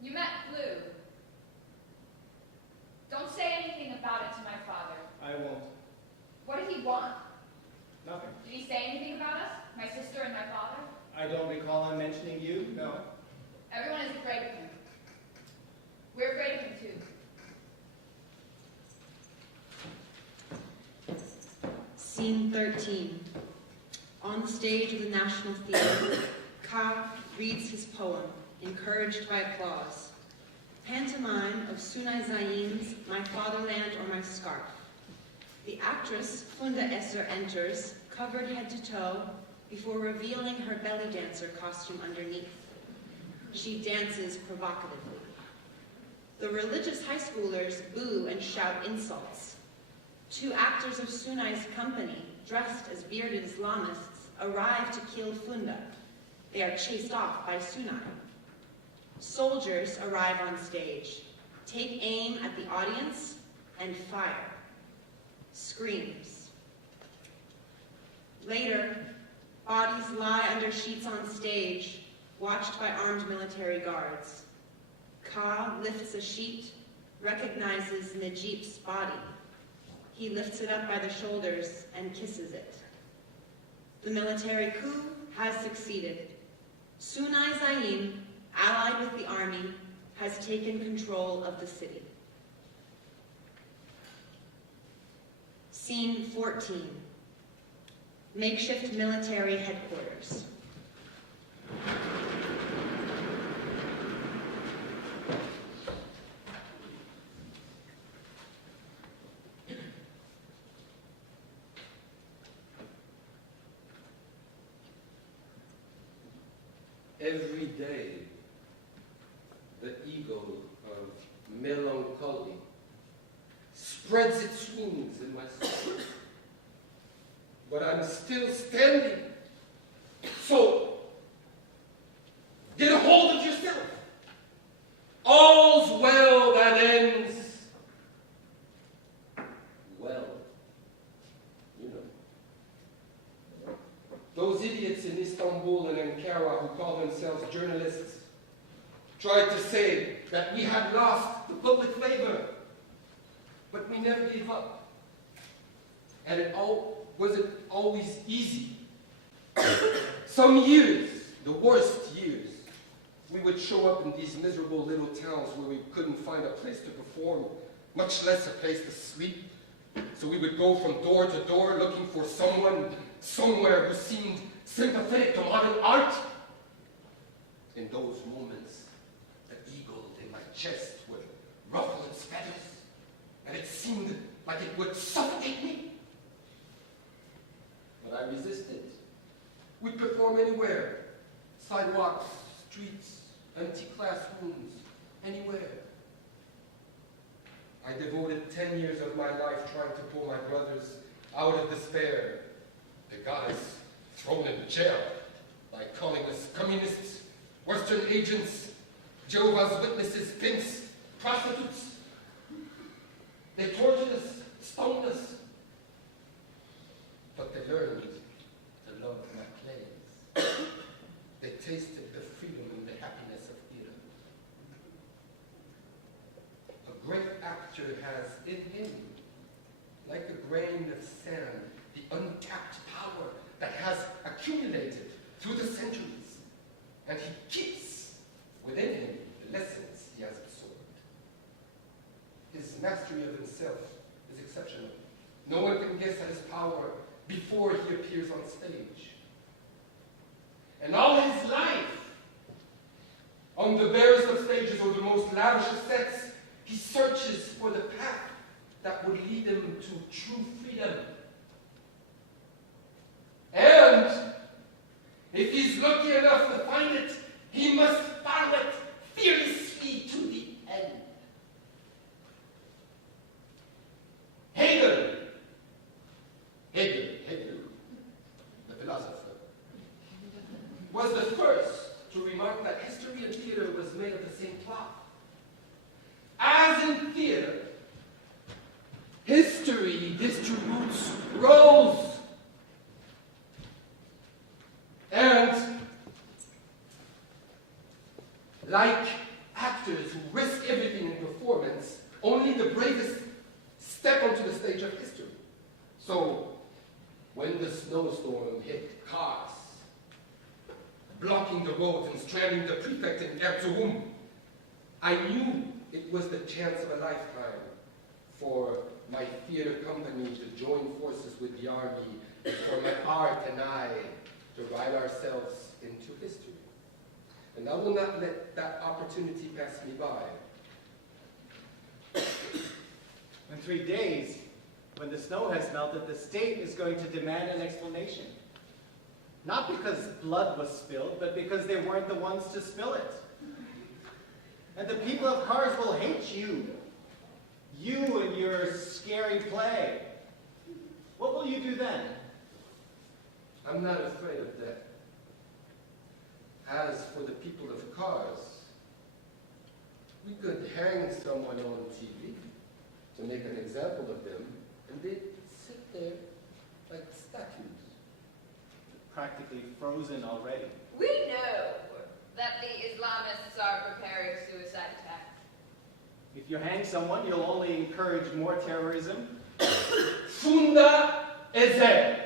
You met Blue. Don't say anything about it to my father. I won't. What did he want? Nothing. Did he say anything about us? My sister and my father? I don't recall him mentioning you, no. Everyone is afraid of him. We're afraid of him too. Scene 13. On the stage of the National Theatre, Ka reads his poem, encouraged by applause. Pantomime of Sunay Zain's My Fatherland or My Scarf. The actress, Funda Esser, enters, covered head to toe, before revealing her belly dancer costume underneath. She dances provocatively. The religious high schoolers boo and shout insults. Two actors of Sunay's company, dressed as bearded Islamists, arrive to kill Funda. They are chased off by Sunay. Soldiers arrive on stage, take aim at the audience, and fire. Screams. Later, bodies lie under sheets on stage, watched by armed military guards. Ka lifts a sheet, recognizes Najib's body. He lifts it up by the shoulders and kisses it. The military coup has succeeded. Sunay Zain, allied with the army, has taken control of the city. Scene 14. Makeshift military headquarters. Every day, the eagle but I'm still standing. So, get a hold of yourself. All's well that ends well. You know. Those idiots in Istanbul and Ankara who call themselves journalists tried to say that we had lost the public favor, but we never gave up. And it wasn't always easy. Some years, the worst years, we would show up in these miserable little towns where we couldn't find a place to perform, much less a place to sleep. So we would go from door to door looking for someone, somewhere who seemed sympathetic to modern art. In those moments, the eagle in my chest would ruffle its feathers, and it seemed like it would suffocate me. But I resisted. We'd perform anywhere. Sidewalks, streets, empty classrooms, anywhere. I devoted 10 years of my life trying to pull my brothers out of despair. The guys thrown in jail by calling us communists, Western agents, Jehovah's Witnesses, pimps, prostitutes. They tortured us, stoned us. But they learned to love my plays. They tasted the freedom and the happiness of theater. A great actor has in him, like a grain of sand, the untapped power that has accumulated through the centuries, and he keeps within him the lessons he has absorbed. His mastery of himself is exceptional. No one can guess at his power before he appears on stage. And all his life, on the barest of stages or the most lavish of sets, he searches for the path that would lead him to true freedom. And if he's lucky enough to find it, he must follow it fearlessly to the end. Hegel, the philosopher, was the first to remark that history and theater was made of the same cloth. As in theater, history distributes roles. And like actors who risk everything in performance, only the bravest step onto the stage of history. So, when the snowstorm hit Kars, blocking the roads and stranding the prefect in Erzurum, I knew it was the chance of a lifetime for my theater company to join forces with the army, and for my art and I to write ourselves into history. And I will not let that opportunity pass me by. In 3 days, when the snow has melted, the state is going to demand an explanation. Not because blood was spilled, but because they weren't the ones to spill it. And the people of Kars will hate you. You and your scary play. What will you do then? I'm not afraid of that. As for the people of Kars, we could hang someone on TV to make an example of them, and they'd sit there like statues. Practically frozen already. We know that the Islamists are preparing suicide attacks. If you hang someone, you'll only encourage more terrorism. Funda Ezer,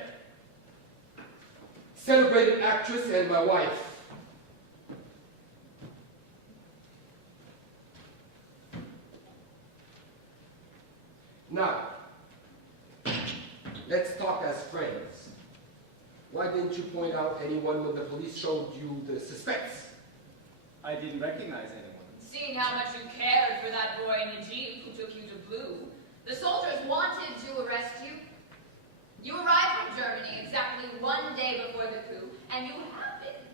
celebrated actress and my wife. Now, let's talk as friends. Why didn't you point out anyone when the police showed you the suspects? I didn't recognize anyone. Seeing how much you cared for that boy in the Jeep who took you to Blue, the soldiers wanted to arrest you. You arrived from Germany exactly 1 day before the coup, and you happened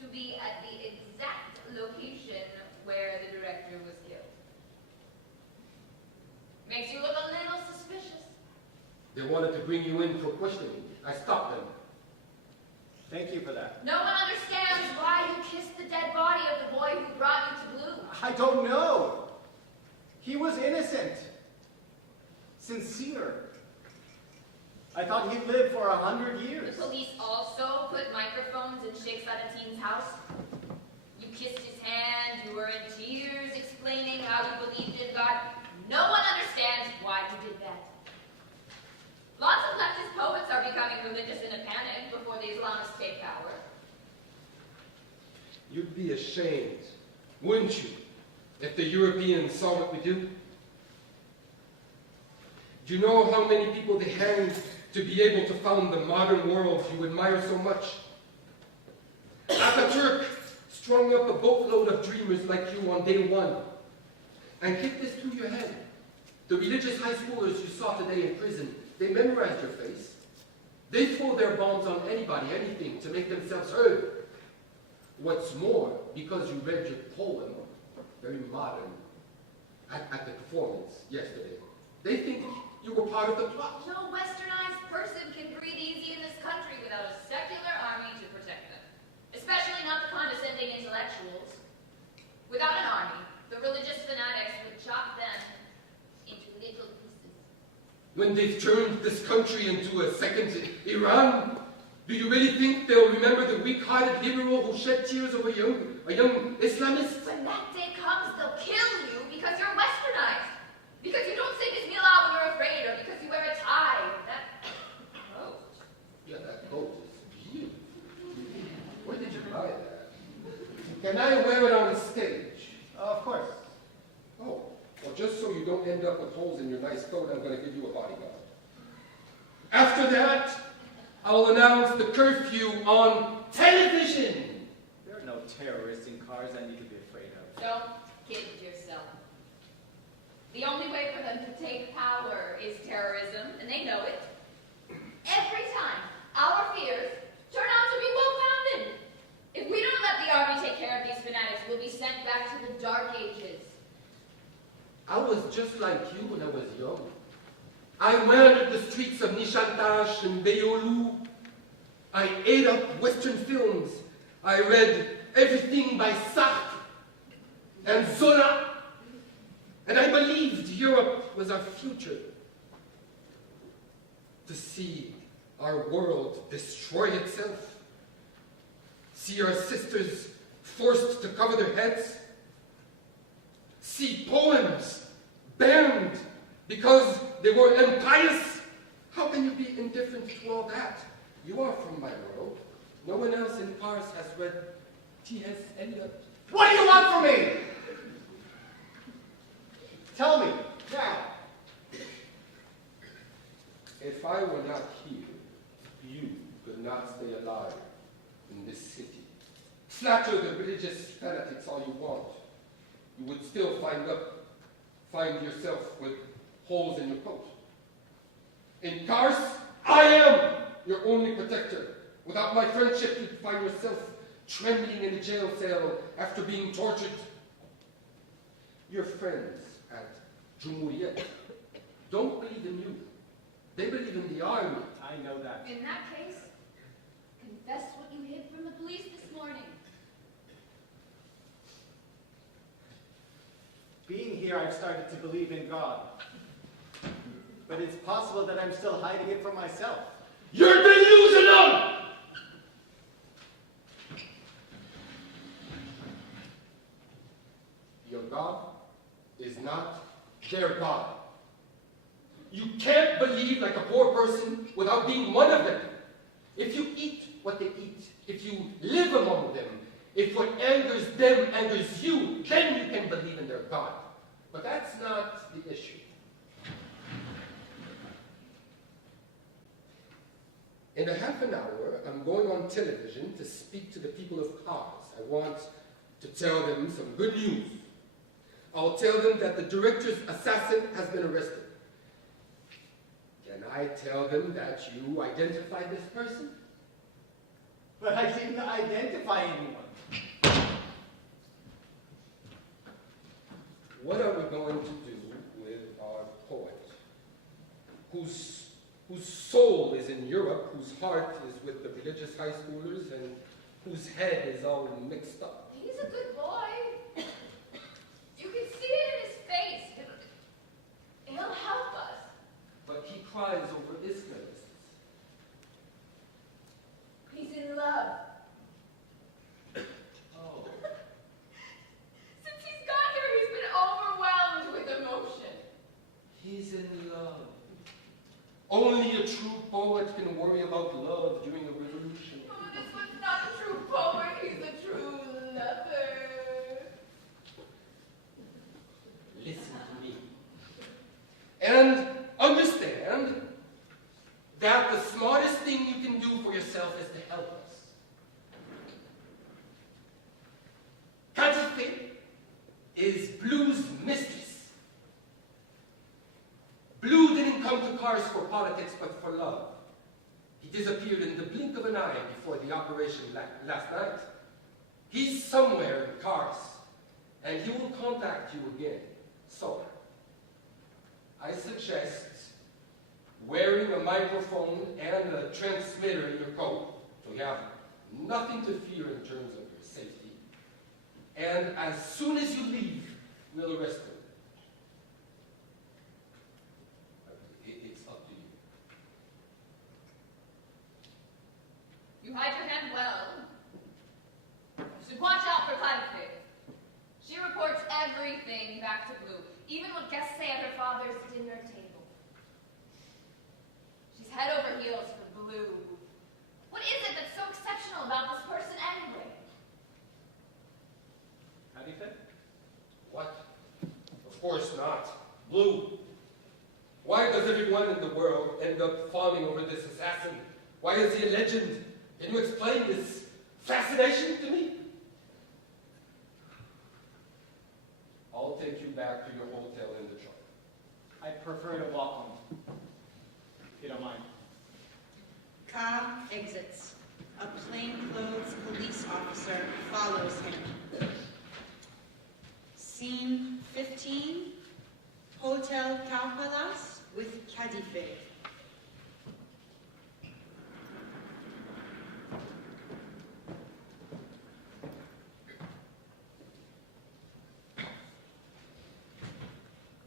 to be at the exact location where the director was killed. Makes you look a little suspicious. There wanted to bring you in for questioning. I stopped them. Thank you for that. No one understands why you kissed the dead body of the boy who brought you to Blue. I don't know. He was innocent. Sincere. I thought he lived for 100 years. The police also put microphones in Sheikh Savetier's house. You kissed his hand, you were in tears explaining how you believed in God. No one understands why you did that. Lots of leftist poets are becoming religious in a panic before the Islamists take power. You'd be ashamed, wouldn't you, if the Europeans saw what we do? Do you know how many people they hanged to be able to found the modern world you admire so much? Ataturk strung up a boatload of dreamers like you on day one. And keep this through your head. The religious high schoolers you saw today in prison, they memorized your face. They throw their bombs on anybody, anything, to make themselves heard. What's more, because you read your poem, very modern, at the performance yesterday, they think you were part of the plot. No westernized person can breathe easy in this country without a secular army to protect them. Especially not the condescending intellectuals. Without an army, the religious fanatics would chop them into little pieces. When they've turned this country into a second Iran, do you really think they'll remember the weak-hearted liberal who shed tears over a young Islamist? When that day comes, they'll kill you because you're westernized. Because you don't say Bismillah when you're afraid, or because you wear a tie, or that coat. Yeah, that coat is beautiful. Where did you buy that? Can I wear it on the stage? Of course. Oh, well, just so you don't end up with holes in your nice coat, I'm going to give you a bodyguard. After that, I'll announce the curfew on television. There are no terrorists in cars I need to be afraid of. Don't kid yourself. The only way for them to take power is terrorism, and they know it. Every time, our fears turn out to be well-founded. If we don't let the army take care of these fanatics, we'll be sent back to the Dark Ages. I was just like you when I was young. I wandered the streets of Nishantash and Beyoğlu. I ate up Western films. I read everything by Sartre and Zola. And I believed Europe was our future. To see our world destroy itself. See our sisters forced to cover their heads. See poems banned because they were impious. How can you be indifferent to all that? You are from my world. No one else in Paris has read T.S. Eliot. What do you want from me? Tell me, now. If I were not here, you could not stay alive in this city. Flatter the religious fanatics all you want. You would still find yourself with holes in your coat. In Kars, I am your only protector. Without my friendship, you'd find yourself trembling in a jail cell after being tortured. Your friends at Cumhuriyet don't believe in you. They believe in the army. I know that. In that case, confess what you hid from the police this morning. Being here, I've started to believe in God. But it's possible that I'm still hiding it from myself. You're delusional! Your God is not their God. You can't believe like a poor person without being one of them. If you eat what they eat, if you live among them, if what angers them angers you, then you can believe in their God. But that's not the issue. In a half an hour, I'm going on television to speak to the people of Kars. I want to tell them some good news. I'll tell them that the director's assassin has been arrested. Can I tell them that you identified this person? But I didn't identify anyone. What are we going to do with our poet, whose whose soul is in Europe, whose heart is with the religious high schoolers, and whose head is all mixed up. He's a good boy. You can see it in his face. He'll help us. But he cries over Islamists. He's in love. Oh. Since he's got here, he's been overwhelmed with emotion. He's in love. Only a true poet can worry about love during a revolution. Oh, this one's not a true poet, he's a true lover. Listen to me. And understand that the smartest thing you can do for yourself is to help us. Kadife is Blue's mistress. Blue didn't come to Kars for politics, but for love. He disappeared in the blink of an eye before the operation last night. He's somewhere in Kars, and he will contact you again. So, I suggest wearing a microphone and a transmitter in your coat, so you have nothing to fear in terms of your safety. And as soon as you leave, we'll arrest him. It's up to you. You hide your hand well. You should watch out for Kadife. She reports everything back to Blue, even what guests say at her father's dinner table. She's head over heels for Blue. What is it that's so exceptional about this person anyway? Kadife? What? Of course not. Blue. Why does everyone in the world end up falling over this assassin? Why is he a legend? Can you explain this fascination to me? I'll take you back to your hotel in the truck. I prefer to walk home, if you don't mind. Ka exits. A plainclothes police officer follows him. Scene 15, Hotel Kaupalas with Kadife.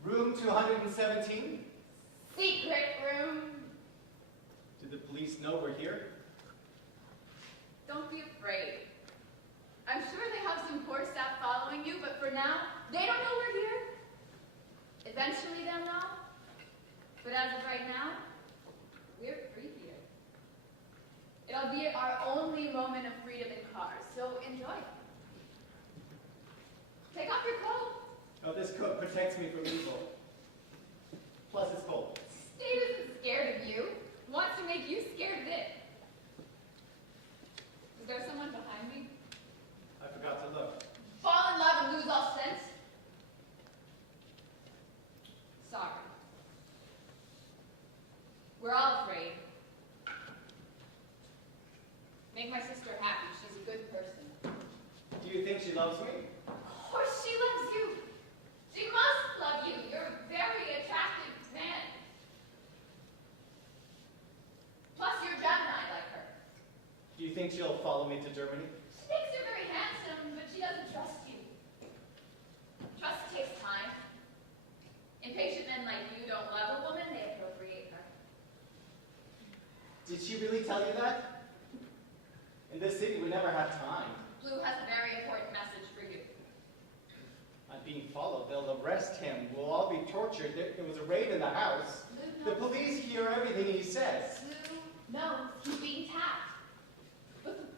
Room 217? Secret room. Do the police know we're here? Don't be afraid. I'm sure they have some poor staff following you, but for now, they don't know we're here. Eventually they'll know. But as of right now, we're free here. It'll be our only moment of freedom in Kars, so enjoy it. Take off your coat. Oh, this coat protects me from evil. Plus it's cold. State isn't scared of you. It wants to make you scared of it. Is there someone behind me? I forgot to look. Fall in love and lose all sense? Sorry. We're all afraid. Make my sister happy. She's a good person. Do you think she loves me? Of course she loves you. She must love you. You're a very attractive man. Plus, you're Gemini like her. Do you think she'll follow me to Germany? She thinks you're very handsome, but she doesn't trust you. Trust takes time. Impatient men like you don't love a woman, they appropriate her. Did she really tell you that? In this city, we never have time. Blue has a very important message for you. I'm being followed. They'll arrest him. We'll all be tortured. There was a raid in the house. Blue The knows. police hear everything he says. Blue knows he's being tapped.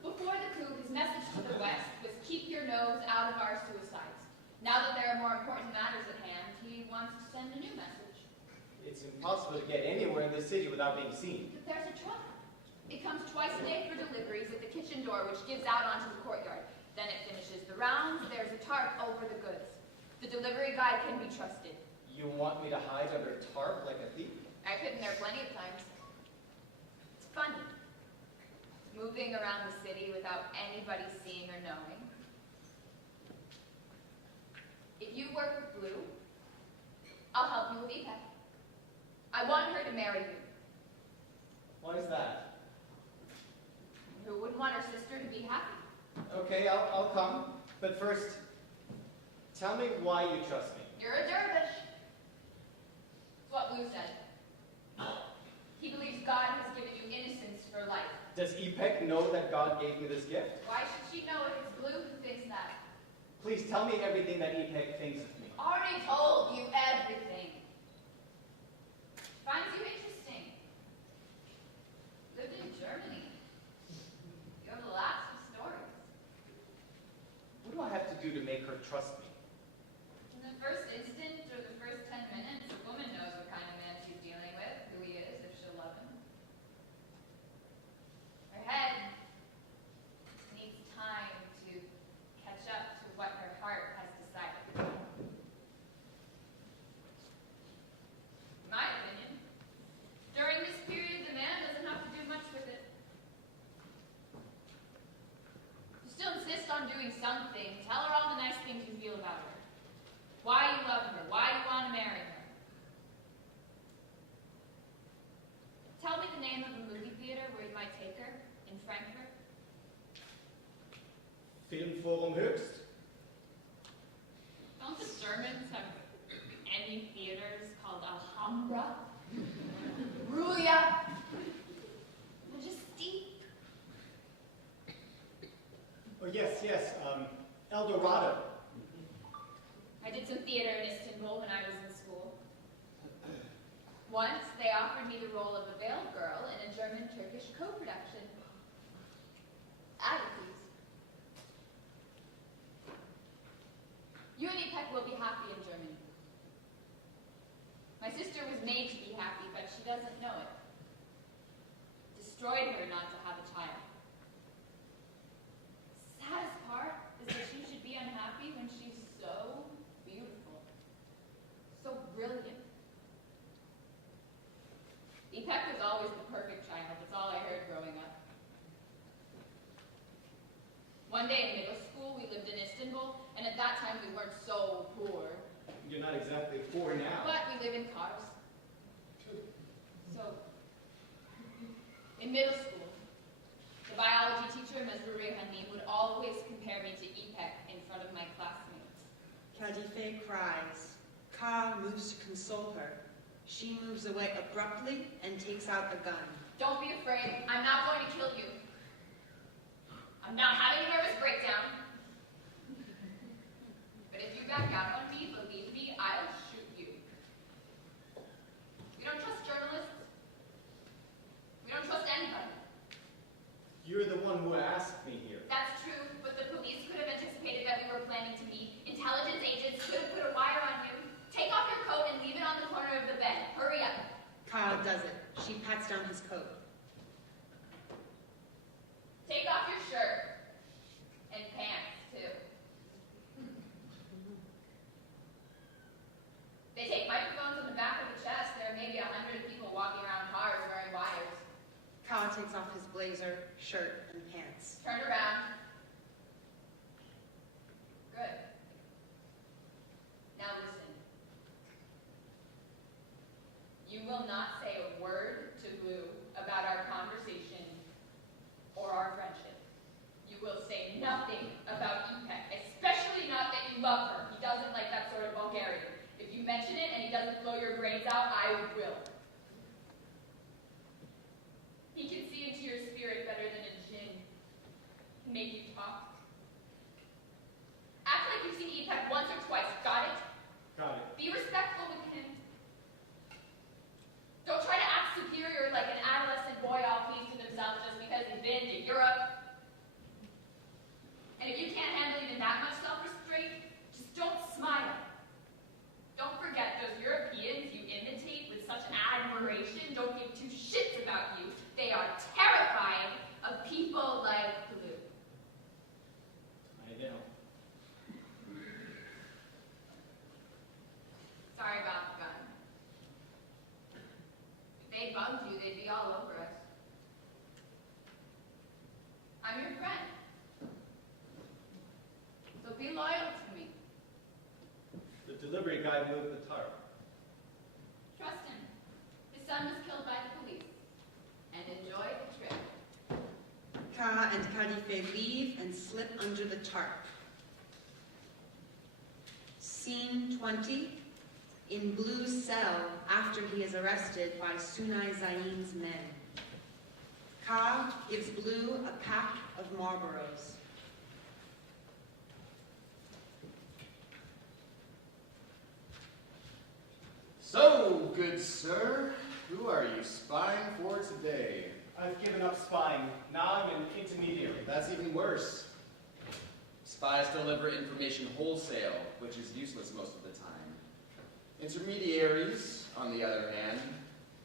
Before the coup, his message to the West was keep your nose out of our suicides. Now that there are more important matters at hand, he wants to send a new message. It's impossible to get anywhere in this city without being seen. But there's a truck. It comes twice a day for deliveries at the kitchen door, which gives out onto the courtyard. Then it finishes the rounds. There's a tarp over the goods. The delivery guy can be trusted. You want me to hide under a tarp like a thief? I've hidden there plenty of times. It's funny. Moving around the city without anybody seeing or knowing. If you work with Blue, I'll help you with Ipek. I want her to marry you. Okay, I'll come. But first, tell me why you trust me. You're a dervish. It's what Blue said. He believes God has given you innocence for life. Does Ipek know that God gave me this gift? Why should she know if it's Blue who thinks that? Please tell me everything that Ipek thinks of me. Already told you everything. Finds you interesting. Lived in Germany. You have lots of stories. What do I have to do to make her trust me? In the first instant, or the first 10 minutes, a woman knows what kind of man she's dealing with, who he is, if she'll love him. Her head needs time to catch up to what her heart has decided. In my opinion, during this period, the man doesn't have to do much with it. You still insist on doing something. Tell her all the nice things you feel about her. Why you love her, why you want to marry her. Tell me the name of a movie theater where you might take her in Frankfurt. Filmforum Höchst? Don't the Germans have any theaters called Alhambra? Ruya? Majesty? Oh, yes, El Dorado. I did some theater in Istanbul when I was in school. Once, they offered me the role of a veiled girl in a German-Turkish co-production. I refused. You and Ipek will be happy in Germany. My sister was made to be happy, but she doesn't know it. Destroyed her not to have a child. The saddest part is that she should be unhappy when she's so beautiful, so brilliant. Ipek was always the perfect child. That's all I heard growing up. One day in middle school, we lived in Istanbul, and at that time we weren't so poor. You're not exactly poor now. But we live in cars. So, in middle school, the biology teacher, Ms. Rurehani, would always compare me to Ipek in front of my classmates. Kadife cries. Ka moves to console her. She moves away abruptly and takes out a gun. Don't be afraid. I'm not going to kill you. I'm not having a nervous breakdown. But if you back out on me, believe me, I'll shoot you. We don't trust journalists. We don't trust anybody. You're the one who asked me here. That's true, but the police could have anticipated that we were planning to meet. Intelligence agents could have put a wire on you. Take off your coat and leave it on the corner of the bed. Hurry up. Kyle does it. She pats down his coat. Take off your shirt. And pants, too. They take microphones on the back of the chest. There are maybe 100 people walking around cars wearing wires. Kyle takes off his blazer, shirt, and pants. Turn around. Good. Now listen. You will not say a word to Blue about our conversation or our friendship. You will say nothing about Ipek, especially not that you love her. He doesn't like that sort of vulgarity. If you mention it and he doesn't blow your brains out, I will. He can see into your spirit better than a djinn. Can make you talk. Act like you've seen Ipek once or twice. Got it? Got it. Be respectful with him. Don't try to act superior like an adolescent boy all pleased with himself just because he's been to Europe. And if you can't handle even that much self-restraint, just don't smile. Don't forget those Europeans you imitate with such admiration don't give two shits about you. They are terrified of people like Blue. I know. Sorry about the gun. If they bugged you, they'd be all over us. I'm your friend. So be loyal to me. The delivery guy moved the tarp. Trust him. His son was killed by the police. And enjoy the trip. Ka and Khalife leave and slip under the tarp. Scene 20, in Blue's cell after he is arrested by Sunai Zain's men. Ka gives Blue a pack of Marlboros. So, good sir, who are you spying for today? I've given up spying. Now I'm an intermediary. That's even worse. Spies deliver information wholesale, which is useless most of the time. Intermediaries, on the other hand,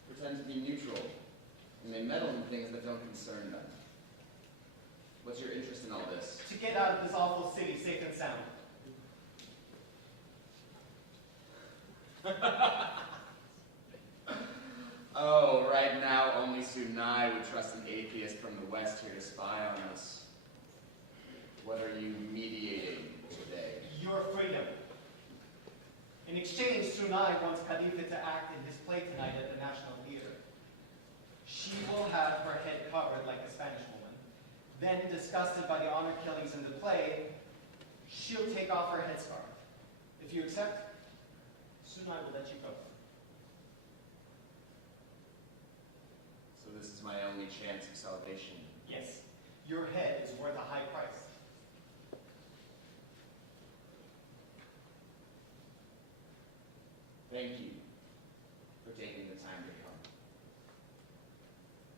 pretend to be neutral, and they meddle in things that don't concern them. What's your interest in all this? To get out of this awful city safe and sound. Oh, right now only Sunai would trust an atheist from the West here to spy on us. What are you mediating today? Your freedom. In exchange, Sunai wants Khalifa to act in his play tonight at the National Theatre. She will have her head covered like a Spanish woman. Then, disgusted by the honor killings in the play, she'll take off her headscarf. If you accept, Sunai will let you go. So this is my only chance of salvation. Yes, your head is worth a high price. Thank you for taking the time to come.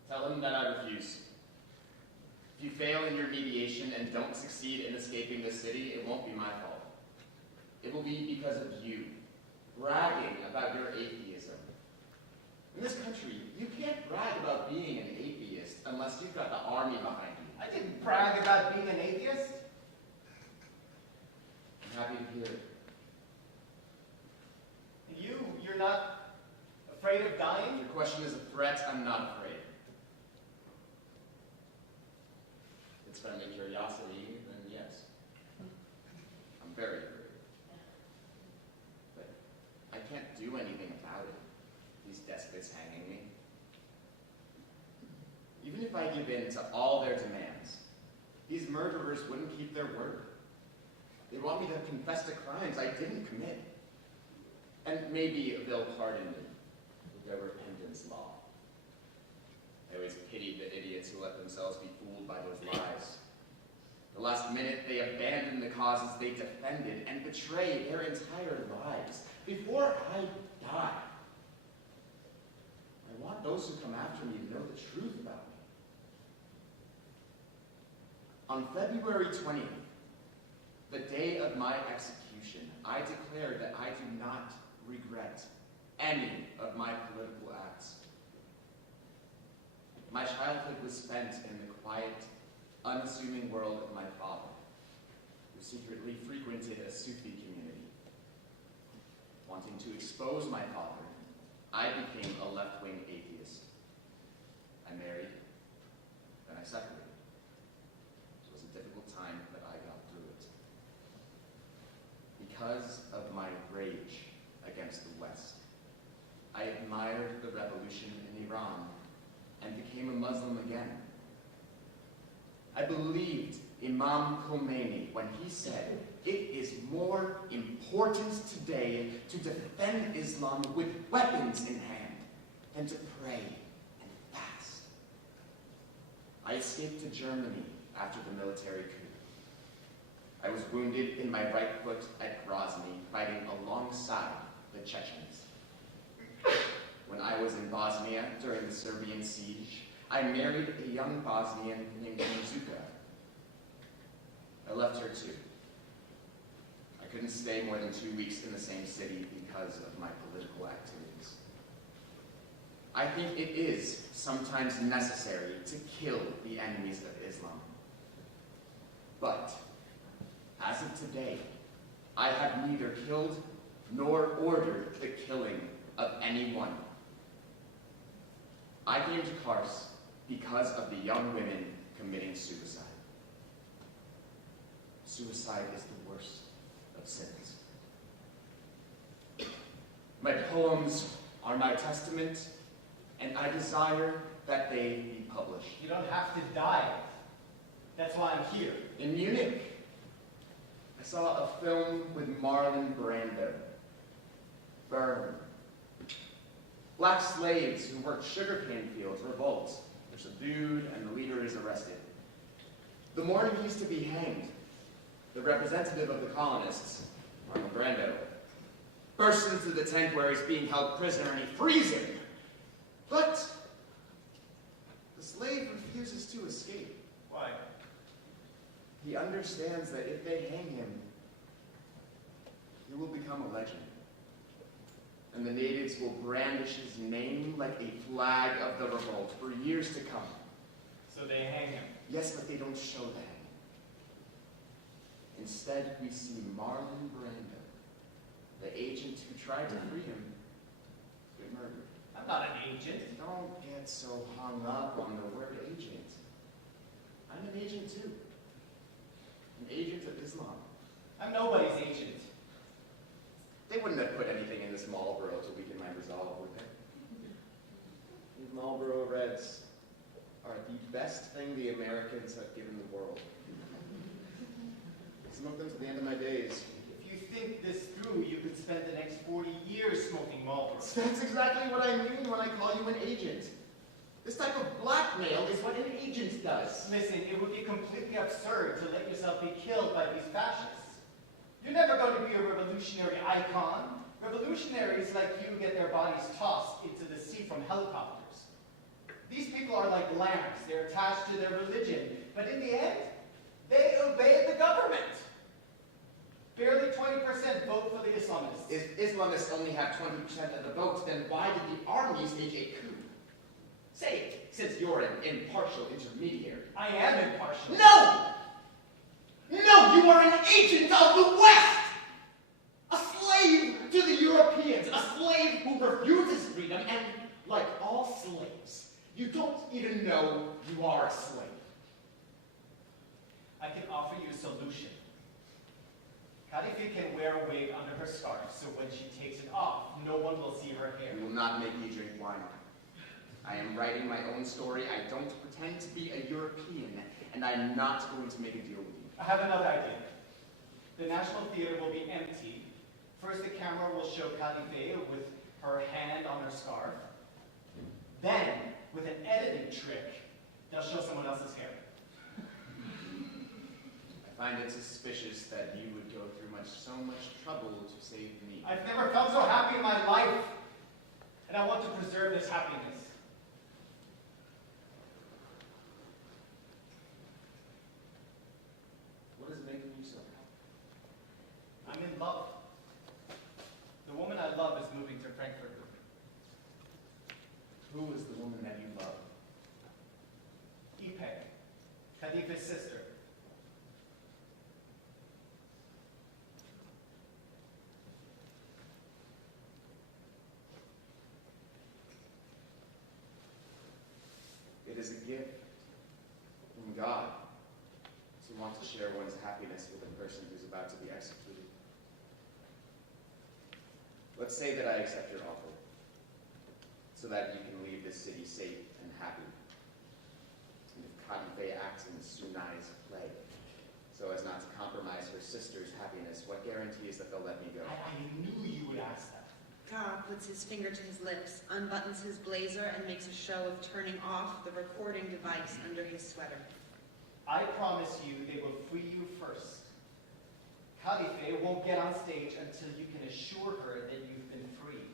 Tell him that I refuse. If you fail in your mediation and don't succeed in escaping the city, it won't be my fault. It will be because of you, bragging about your atheism. In this country, you can't brag about being an atheist unless you've got the army behind you. I didn't brag about being an atheist. I'm happy to hear it. You're not afraid of dying? If your question is a threat, I'm not afraid. If it's friendly curiosity, then yes. I'm very afraid. But I can't do anything about it. These despots hanging me. Even if I give in to all their demands, these murderers wouldn't keep their word. They want me to confess to crimes I didn't commit. And maybe they'll pardon me with their repentance law. I always pitied the idiots who let themselves be fooled by those lies. The last minute, they abandon the causes they defended and betray their entire lives. Before I die, I want those who come after me to know the truth about me. On February 20th, the day of my execution, I declared that I do not regret any of my political acts. My childhood was spent in the quiet, unassuming world of my father, who secretly frequented a Sufi community. Wanting to expose my father, I became a left-wing atheist. I married, then I separated. It was a difficult time, but I got through it. Because of my rage against the West, I admired the revolution in Iran and became a Muslim again. I believed Imam Khomeini when he said, "It is more important today to defend Islam with weapons in hand than to pray and fast." I escaped to Germany after the military coup. I was wounded in my right foot at Grozny, fighting alongside the Chechens. When I was in Bosnia during the Serbian siege, I married a young Bosnian named Mizuka. I left her too. I couldn't stay more than 2 weeks in the same city because of my political activities. I think it is sometimes necessary to kill the enemies of Islam. But, as of today, I have neither killed nor ordered the killing of anyone. I came to Kars because of the young women committing suicide. Suicide is the worst of sins. My poems are my testament, and I desire that they be published. You don't have to die. That's why I'm here. In Munich, I saw a film with Marlon Brando. Burn. Black slaves who worked sugarcane fields revolt. They're subdued and the leader is arrested. The morning he's to be hanged, the representative of the colonists, Marlon Brando, bursts into the tent where he's being held prisoner and he frees him. But the slave refuses to escape. Why? He understands that if they hang him, he will become a legend. And the natives will brandish his name like a flag of the revolt for years to come. So they hang him. Yes, but they don't show the hanging. Instead, we see Marlon Brando, the agent who tried to free him, get murdered. I'm not an agent. Don't get so hung up on the word agent. I'm an agent too. An agent of Islam. I'm nobody's agent. They wouldn't have put anything in this Marlboro to weaken my resolve, would they? These Marlboro Reds are the best thing the Americans have given the world. I smoke them to the end of my days. If you think this through, you could spend the next 40 years smoking Marlboros. That's exactly what I mean when I call you an agent. This type of blackmail is what an agent does. Listen, it would be completely absurd to let yourself be killed by these fascists. You're never going to be a revolutionary icon. Revolutionaries like you get their bodies tossed into the sea from helicopters. These people are like lambs. They're attached to their religion. But in the end, they obey the government. Barely 20% vote for the Islamists. If Islamists only have 20% of the votes, then why did the army stage a coup? Say it, since you're an impartial intermediary. I am impartial. No! No, you are an agent of the West! A slave to the Europeans, a slave who refuses freedom, and like all slaves, you don't even know you are a slave. I can offer you a solution. Khalifa can wear a wig under her scarf, so when she takes it off, no one will see her hair. You will not make me drink wine. I am writing my own story. I don't pretend to be a European, and I'm not going to make a deal with you. I have another idea. The National Theater will be empty. First, the camera will show Khalifa with her hand on her scarf. Then, with an editing trick, they'll show someone else's hair. I find it suspicious that you would go through so much trouble to save me. I've never felt so happy in my life, and I want to preserve this happiness. What is making you so happy? I'm in love. The woman I love is moving to Frankfurt with me. Who is the woman that you love? Ipek, Khalifa's sister. It is a gift from God to want to share one's happiness with a person who's about to be executed. Let's say that I accept your offer, so that you can leave this city safe and happy. And if Khalifa acts in Sunai's play, so as not to compromise her sister's happiness, what guarantee is that they'll let me go? I knew you would ask that. Ka puts his finger to his lips, unbuttons his blazer, and makes a show of turning off the recording device under his sweater. I promise you they will free you first. Khalifa won't get on stage until you can assure her that you've been free.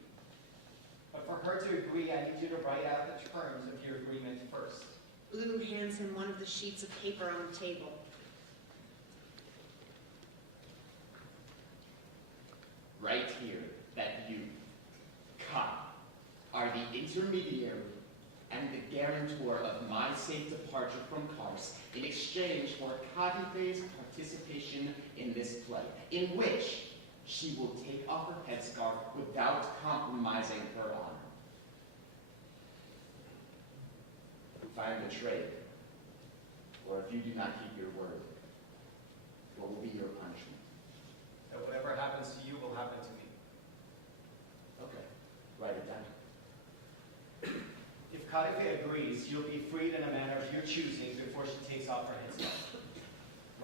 But for her to agree, I need you to write out the terms of your agreement first. Blue hands him one of the sheets of paper on the table. Right here, that you, Ka, are the intermediary and the guarantor of my safe departure from Kars in exchange for Khalifa's participation in this play, in which she will take off her headscarf without compromising her honor. If I am betrayed, or if you do not keep your word, what will be your punishment? That whatever happens to you will happen to me. Okay, write it down. If Khalifa agrees, you'll be freed in a manner of your choosing before she takes off her headscarf.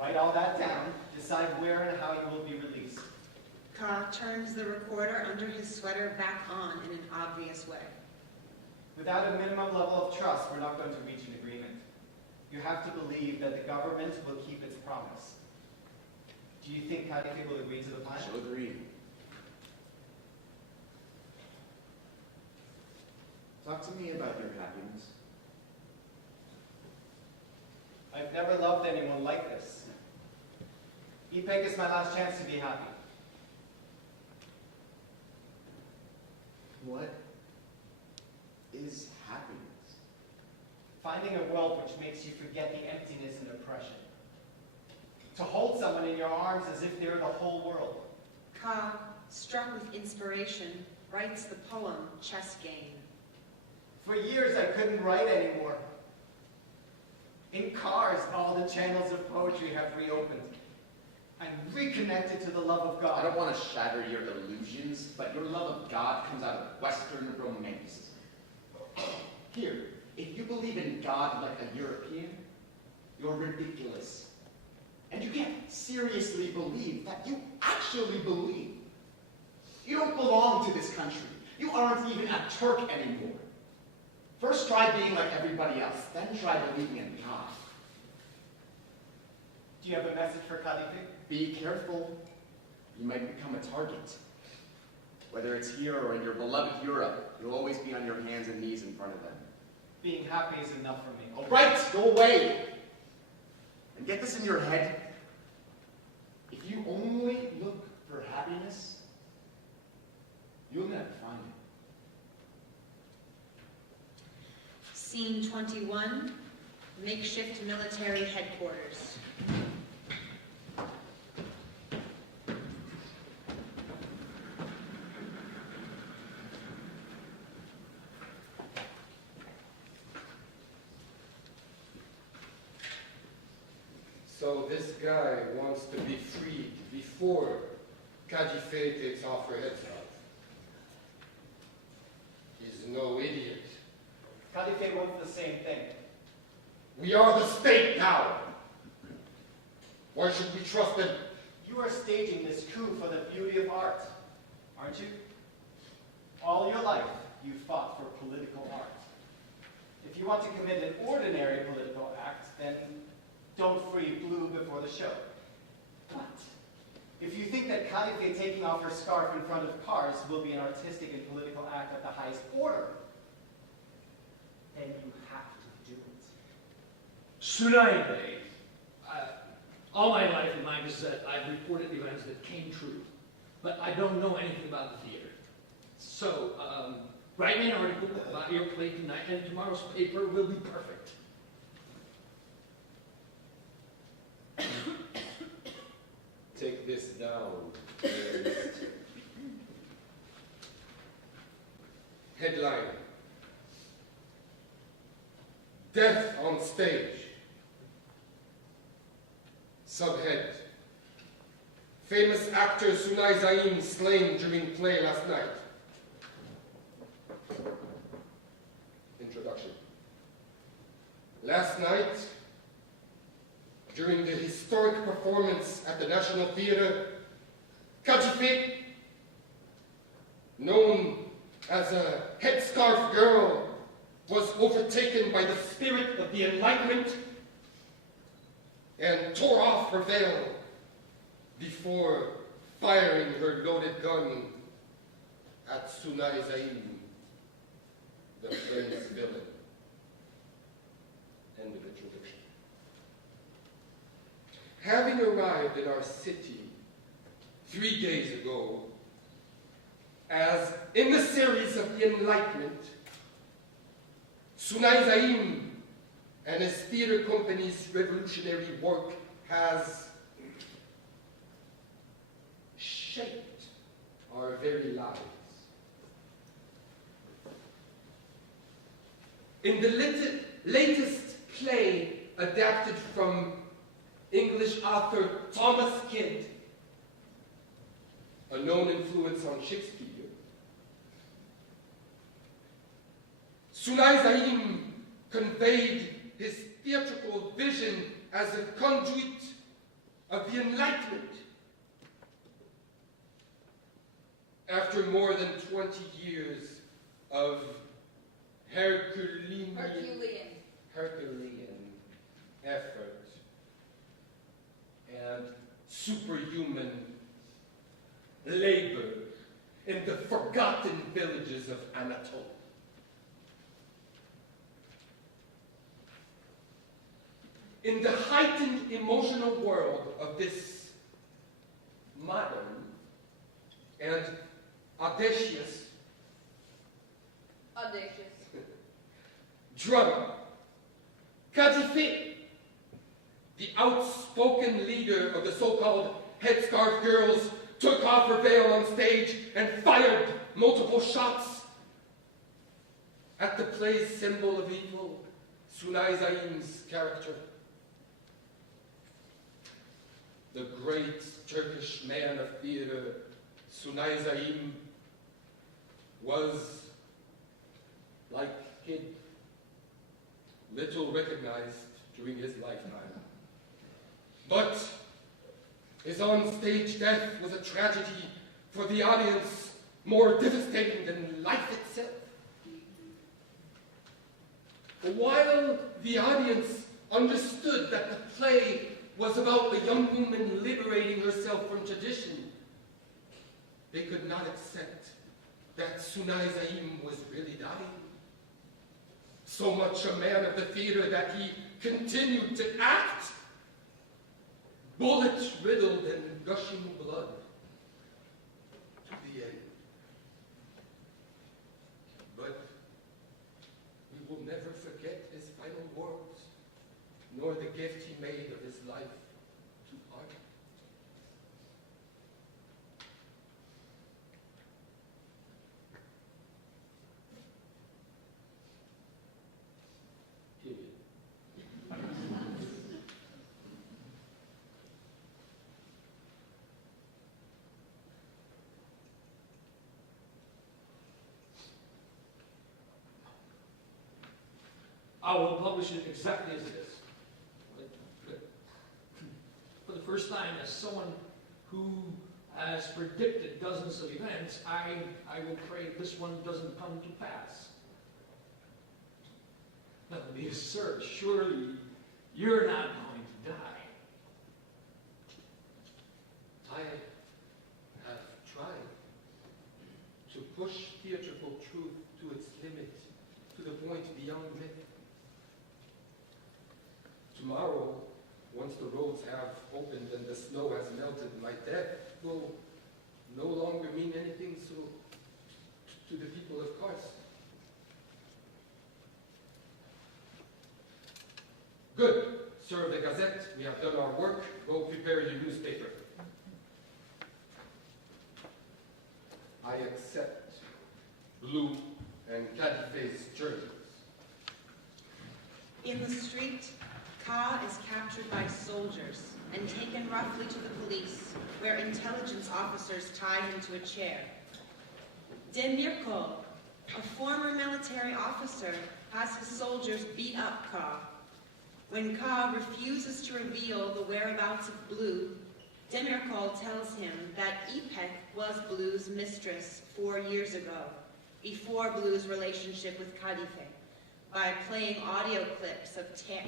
Write all that down, decide where and how you will be released. Ka turns the recorder under his sweater back on in an obvious way. Without a minimum level of trust, we're not going to reach an agreement. You have to believe that the government will keep its promise. Do you think Khalifa will agree to the plan? She'll agree. Talk to me about your happiness. I've never loved anyone like this. Ipek is my last chance to be happy. What is happiness? Finding a world which makes you forget the emptiness and oppression. To hold someone in your arms as if they're the whole world. Ka, struck with inspiration, writes the poem Chess Game. For years I couldn't write anymore. In cars, all the channels of poetry have reopened. I'm reconnected to the love of God. I don't want to shatter your illusions, but your love of God comes out of Western romanticism. Here, if you believe in God like a European, you're ridiculous. And you can't seriously believe that you actually believe. You don't belong to this country. You aren't even a Turk anymore. First try being like everybody else, then try believing in God. Do you have a message for Khalifa? Be careful. You might become a target. Whether it's here or in your beloved Europe, you'll always be on your hands and knees in front of them. Being happy is enough for me. All right, go away. And get this in your head. If you only look for happiness, you'll never find it. Scene 21, makeshift military headquarters. So this guy wants to be freed before Caliphate takes off her heads off. He's no idiot. Khalifa wants the same thing. We are the state now. Why should we trust him? You are staging this coup for the beauty of art, aren't you? All your life, you fought for political art. If you want to commit an ordinary political act, then don't free Blue before the show. But if you think that Khalifa taking off her scarf in front of cars will be an artistic and political act of the highest order, then you have to do it. Tsunami. All my life in my gazette, I've reported events that came true, but I don't know anything about the theater. So, write me an article about your play tonight, and tomorrow's paper will be perfect. Take this down. Headline. Death on stage. Subhead. Famous actor Sunai Zaim slain during play last night. Introduction. Last night, during the historic performance at the National Theatre, Kajifit, known as a headscarf girl, was overtaken by the spirit of the Enlightenment and tore off her veil before firing her loaded gun at Sunai Zaim, the play's villain. End of introduction. Having arrived in our city 3 days ago, as emissaries of the Enlightenment, Sunai Zaim and his theater company's revolutionary work has shaped our very lives. In the latest play adapted from English author Thomas Kidd, a known influence on Shakespeare, Sunai Zaim conveyed his theatrical vision as a conduit of the Enlightenment. After more than 20 years of Herculean effort and superhuman labor in the forgotten villages of Anatolia, in the heightened emotional world of this modern and audacious drummer, Kadife, the outspoken leader of the so-called headscarf girls, took off her veil on stage and fired multiple shots at the play's symbol of evil, Sunay Zaim's character. The great Turkish man of theater, Sunay Zaim, was, like Kid, little recognized during his lifetime. But his on-stage death was a tragedy for the audience more devastating than life itself. While the audience understood that the play was about a young woman liberating herself from tradition, they could not accept that Sunay Zaim was really dying. So much a man of the theater that he continued to act, bullet-riddled and gushing blood, to the end. But we will never forget his final words, nor the gift he made of his life to art. I will publish it exactly as it is. For the first time, as someone who has predicted dozens of events, I will pray this one doesn't come to pass. Let me assert, surely you're not going to die. I have tried to push theatrical truth to its limit, to the point beyond myth. Tomorrow, once the roads have opened and the snow has melted, my death will no longer mean anything to the people of Kars. Good. Sir the Gazette, we have done our work. Go prepare your newspaper. I accept Blue and Kadife's journals. In the street, Ka is captured by soldiers and taken roughly to the police, where intelligence officers tie him to a chair. Demirkol, a former military officer, has his soldiers beat up Ka. When Ka refuses to reveal the whereabouts of Blue, Demirkol tells him that Ipek was Blue's mistress 4 years ago, before Blue's relationship with Kadife, by playing audio clips of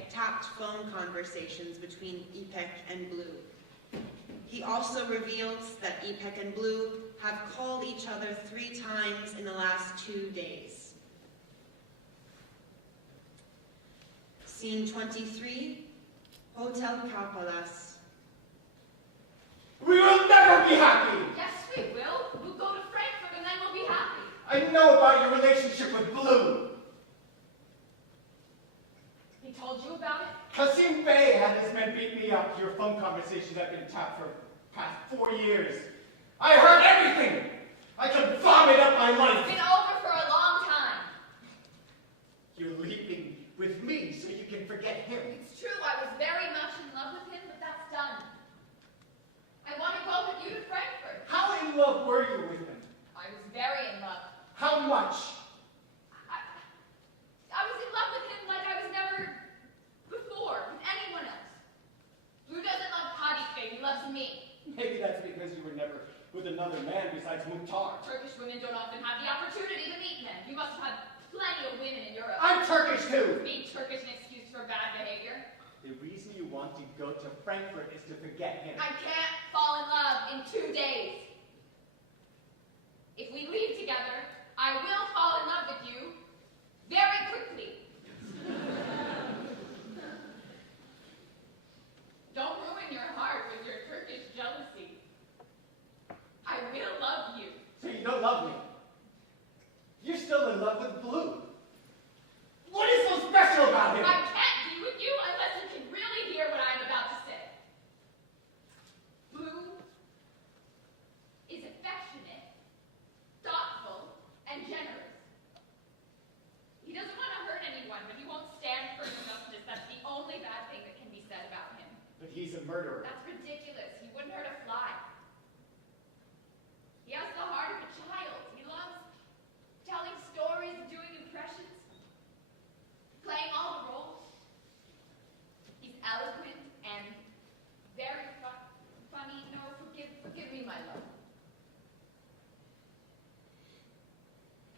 tapped phone conversations between Ipek and Blue. He also reveals that Ipek and Blue have called each other 3 times in the last 2 days. Scene 23, Hotel Kaupalas. We will never be happy! Yes, we will. We'll go to Frankfurt and then we'll be happy. I know about your relationship with Blue. He told you about it? Qasim Bey had his men beat me up. Your phone conversations have been tapped for the past 4 years. I heard everything! I could vomit up my life! It's been over for a long time. You're leaping with me so you can forget him. It's true, I was very much in love with him, but that's done. I want to go with you to Frankfurt. How in love were you with him? I was very in love. How much? I was in love with him like I was never before with anyone else. Blue doesn't love Kadife with another man besides Mukhtar. Turkish women don't often have the opportunity to meet men. You must have had plenty of women in Europe. I'm Turkish too! Being Turkish an excuse for bad behavior? The reason you want to go to Frankfurt is to forget him. I can't fall in love in 2 days. If we leave together, I will fall in love with you very quickly. Don't ruin your heart with your Turkish jealousy. I will love you. So you don't love me. You're still in love with Blue. What is so special about him? I can't be with you unless you can really hear what I'm about to say. Blue is affectionate, thoughtful, and generous. He doesn't want to hurt anyone, but he won't stand for injustice. That's the only bad thing that can be said about him. But he's a murderer. That's ridiculous. He wouldn't hurt a fly. He has the heart of a child. He loves telling stories and doing impressions, playing all the roles. He's eloquent and very funny. No, forgive me, my love.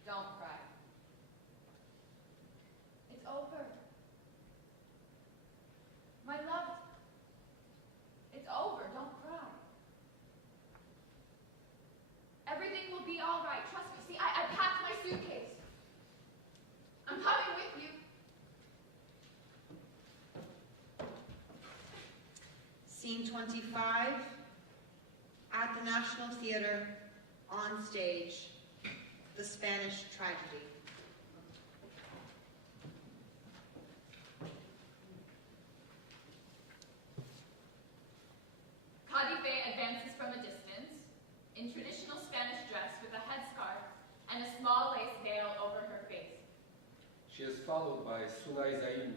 Don't cry. It's over. My love, it's over. Don't cry. Everything will be all right. Trust me. See, I packed my suitcase. I'm coming with you. Scene 25, at the National Theatre, on stage, the Spanish tragedy. Cadife advances from a distance, in traditional Spanish dress with a headscarf and a small lace veil over her face. She is followed by Sunay Zain,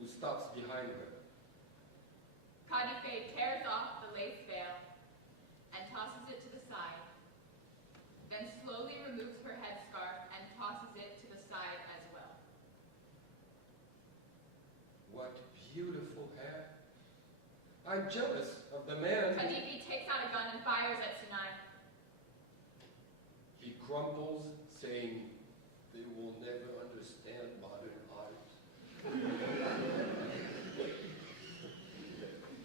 who stops behind her. Cadife tears off the lace veil and tosses it to the side, then slowly removes her headscarf and tosses it to the side as well. What beautiful hair. I'm jealous of the man. Cadife takes out a gun and fires at Sunay. He crumples, saying, "They will never understand modern art."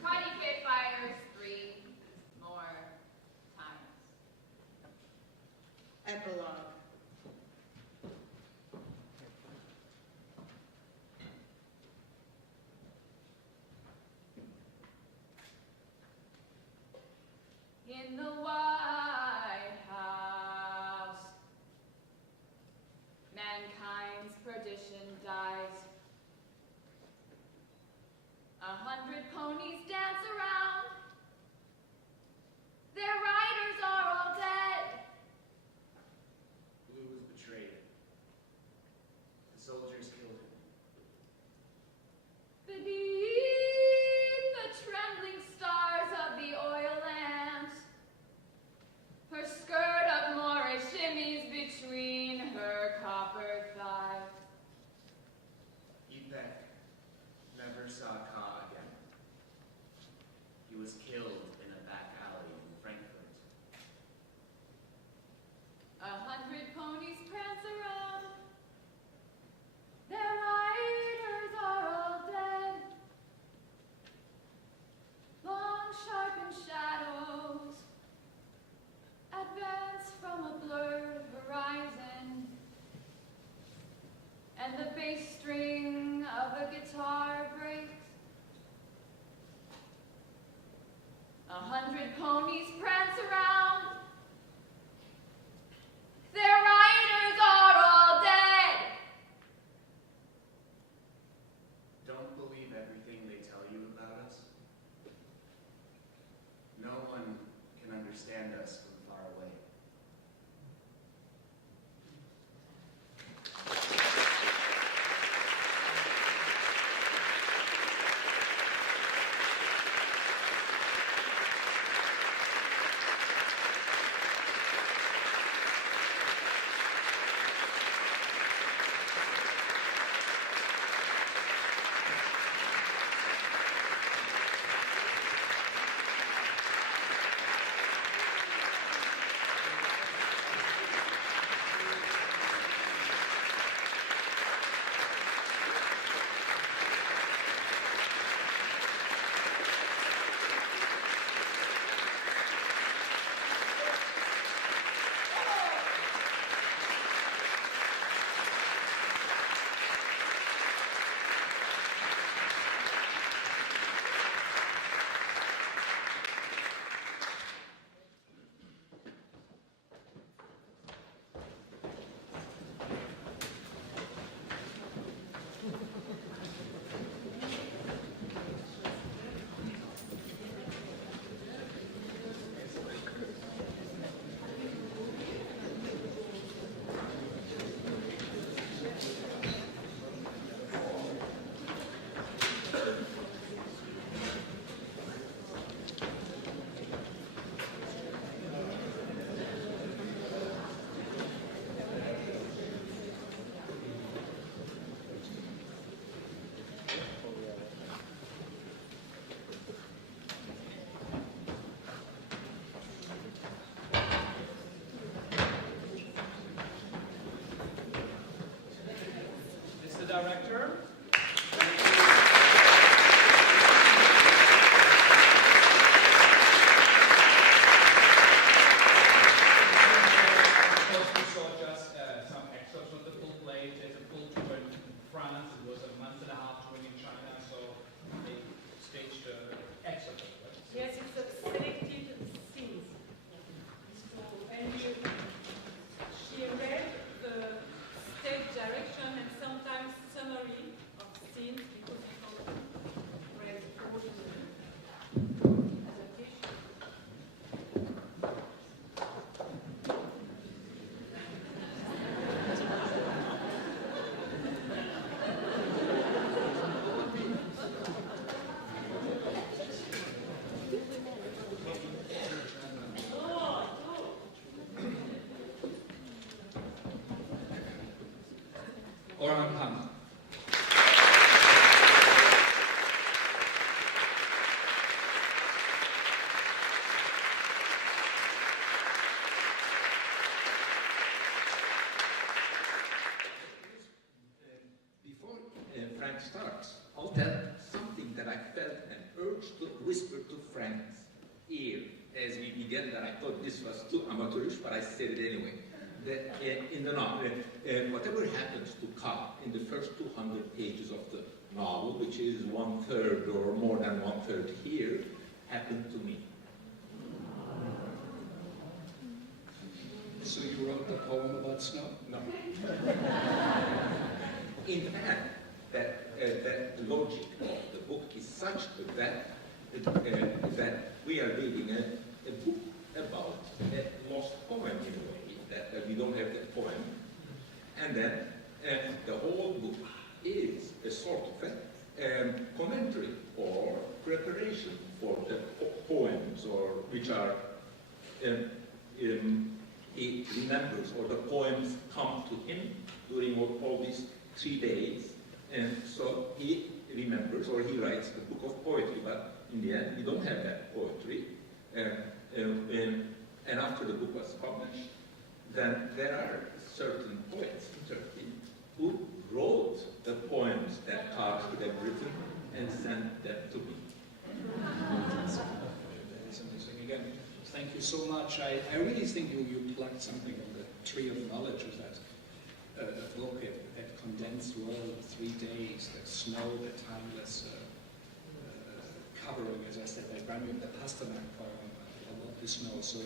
Cadife fires 3 more times. Epilogue. In the White House, mankind's perdition dies. 100 ponies dance around. Their riders are all dead. Blue was betrayed. The soldiers killed him. Beneath the trembling stars of the oil lamps, her skirt of Moorish shimmies between her copper thighs. Ipek never saw Ka again. He was killed in a back alley in Frankfurt. 100 ponies prance around. Their riders are all dead. Long sharpened shadows advance from a blurred horizon, and the bass string of a guitar breaks. Orhan Pamuk. Before Frank starts, I'll tell something that I felt an urge to whisper to Frank's ear as we began, that I thought this was too amateurish, but I said it anyway. That in the novel, whatever happens to Ka in the first 200 pages of the novel, which is 1/3 or more than 1/3 here, happened to me. So you wrote the poem about snow? No. In fact, that logic of the book is such that we are reading a book about a lost poem in a way, that we don't have that poem, and then the whole book is a sort of a commentary or preparation for the poems, or which are he remembers, or the poems come to him during all these 3 days, and so he remembers, or he writes a book of poetry, but in the end we don't have that poetry. And after the book was published, then there are certain poets in Turkey who wrote the poems that Ka could have written and sent them to me. That's amazing. Again, thank you so much. I really think you plucked something on the tree of knowledge of that book, that condensed world of 3 days, that snow, that timeless covering, as I said, that Rami, the Pasternak poem about the snow. So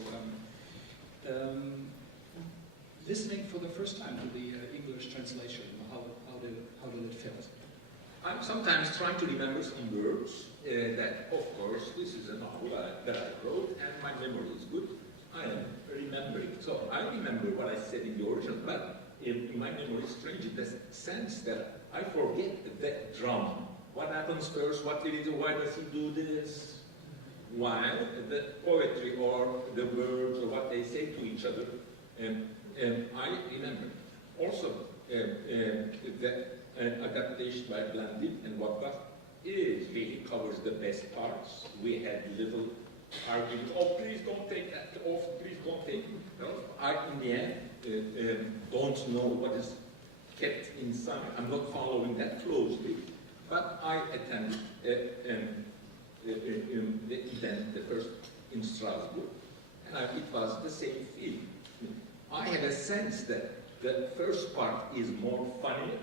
listening for the first time to the English translation, how did it feel? I'm sometimes trying to remember some words that, of course, this is a novel that I wrote, and my memory is good. I am remembering. So I remember what I said in the original, but in my memory is strange in the sense that I forget that drum. What happens first? What did he do? Why does he do this? While the poetry or the words or what they say to each other, I remember. Also, that adaptation by Blandine and Waddah really covers the best parts. We had little argument, oh, please don't take that off, please don't take it off. I, in the end, don't know what is kept inside. I'm not following that closely, but I attended the event, the first in Strasbourg, and it was the same feeling. I had a sense that the first part is more funny,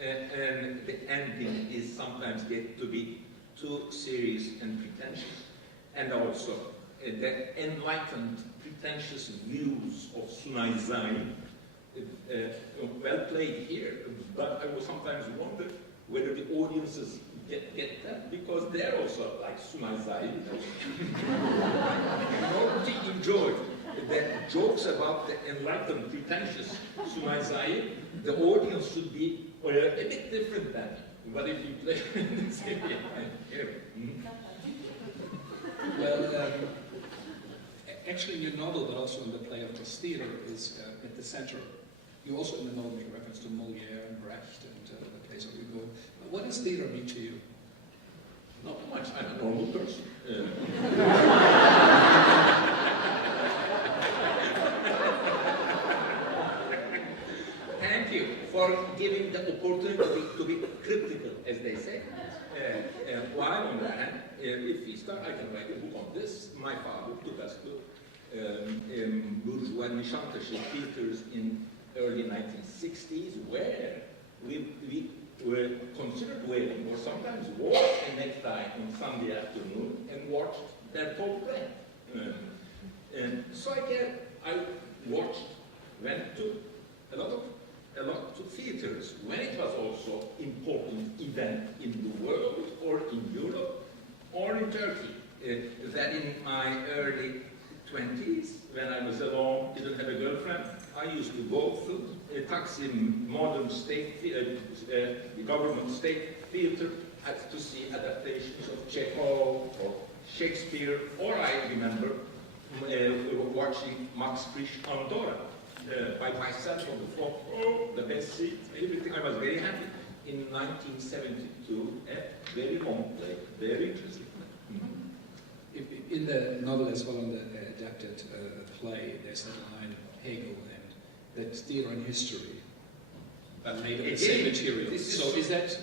and the ending is sometimes get to be too serious and pretentious, and also the enlightened, pretentious views of Sunay Zain, well played here, but I will sometimes wonder whether the audiences get that, because they're also like Sunay Zain. Nobody enjoyed the jokes about the enlightened, pretentious Sunay Zain. The audience should be a bit different than me. But if you play the same Well, actually in your novel, but also in the play of this theater, is at the center. You also in the novel make reference to Molière and Brecht and the plays of Hugo. What does theater mean to you? Not much. I'm a normal person. Thank you for giving the opportunity to be critical, as they say. While on that hand, if we start, I can write a book on this. My father took us to bourgeois Nishantashik theaters in early 1960s, where we were considered wearing, or sometimes wore a necktie on Sunday afternoon and watched their folk play. And so I went to a lot to theaters when it was also important event in the world, or in Europe, or in Turkey. That in my early 20s, when I was alone, didn't have a girlfriend, I used to go to a Taksim modern state, the government state theater, to see adaptations of Chekhov or Shakespeare, or I remember watching Max Frisch Andorra. by myself on the floor. Oh, the best seat, everything. I was very happy. In 1972, a very long play, very interesting. In the novel as well, in the adapted play, there's that line of Hegel and that theatre and history are made of the same material. So is that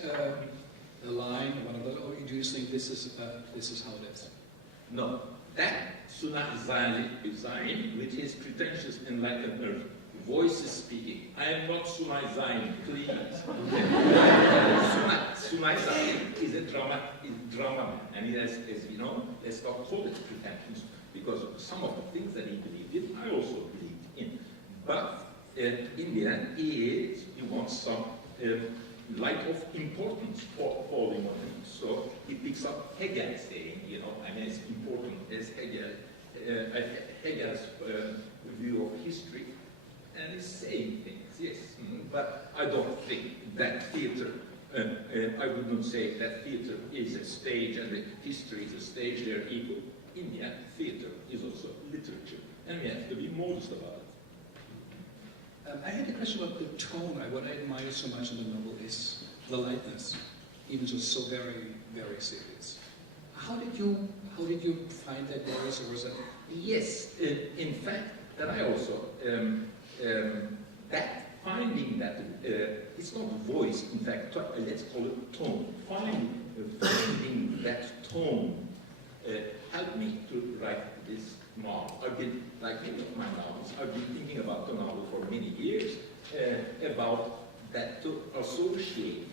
a line, one of those, or do you think this is how it is? No, that Sunai Zain, which is pretentious enlightened voices speaking. I am not Sunai Zain, please. Sunai Zain is a drama man, and he has, as we know, let's not call it pretensions, because some of the things that he believed in, I also believed in. But in the end, he wants some light of importance falling on him. So he picks up Hegel saying, I mean, it's important as Hegel's view of history, and he's saying things, yes. But I don't think that theatre, I would not say that theatre is a stage and the history is a stage, they're equal. In the end, theatre is also literature, and we have to be modest about it. I had a question about the tone. What I admire so much in the novel is the lightness, even just so very, very serious. How did you find that voice, or was it? Yes, in fact, that I also that finding that it's not voice. In fact, let's call it tone. Finding that tone helped me to write this novel. I've been, like many of my novels, I've been thinking about the novel for many years, about that to associate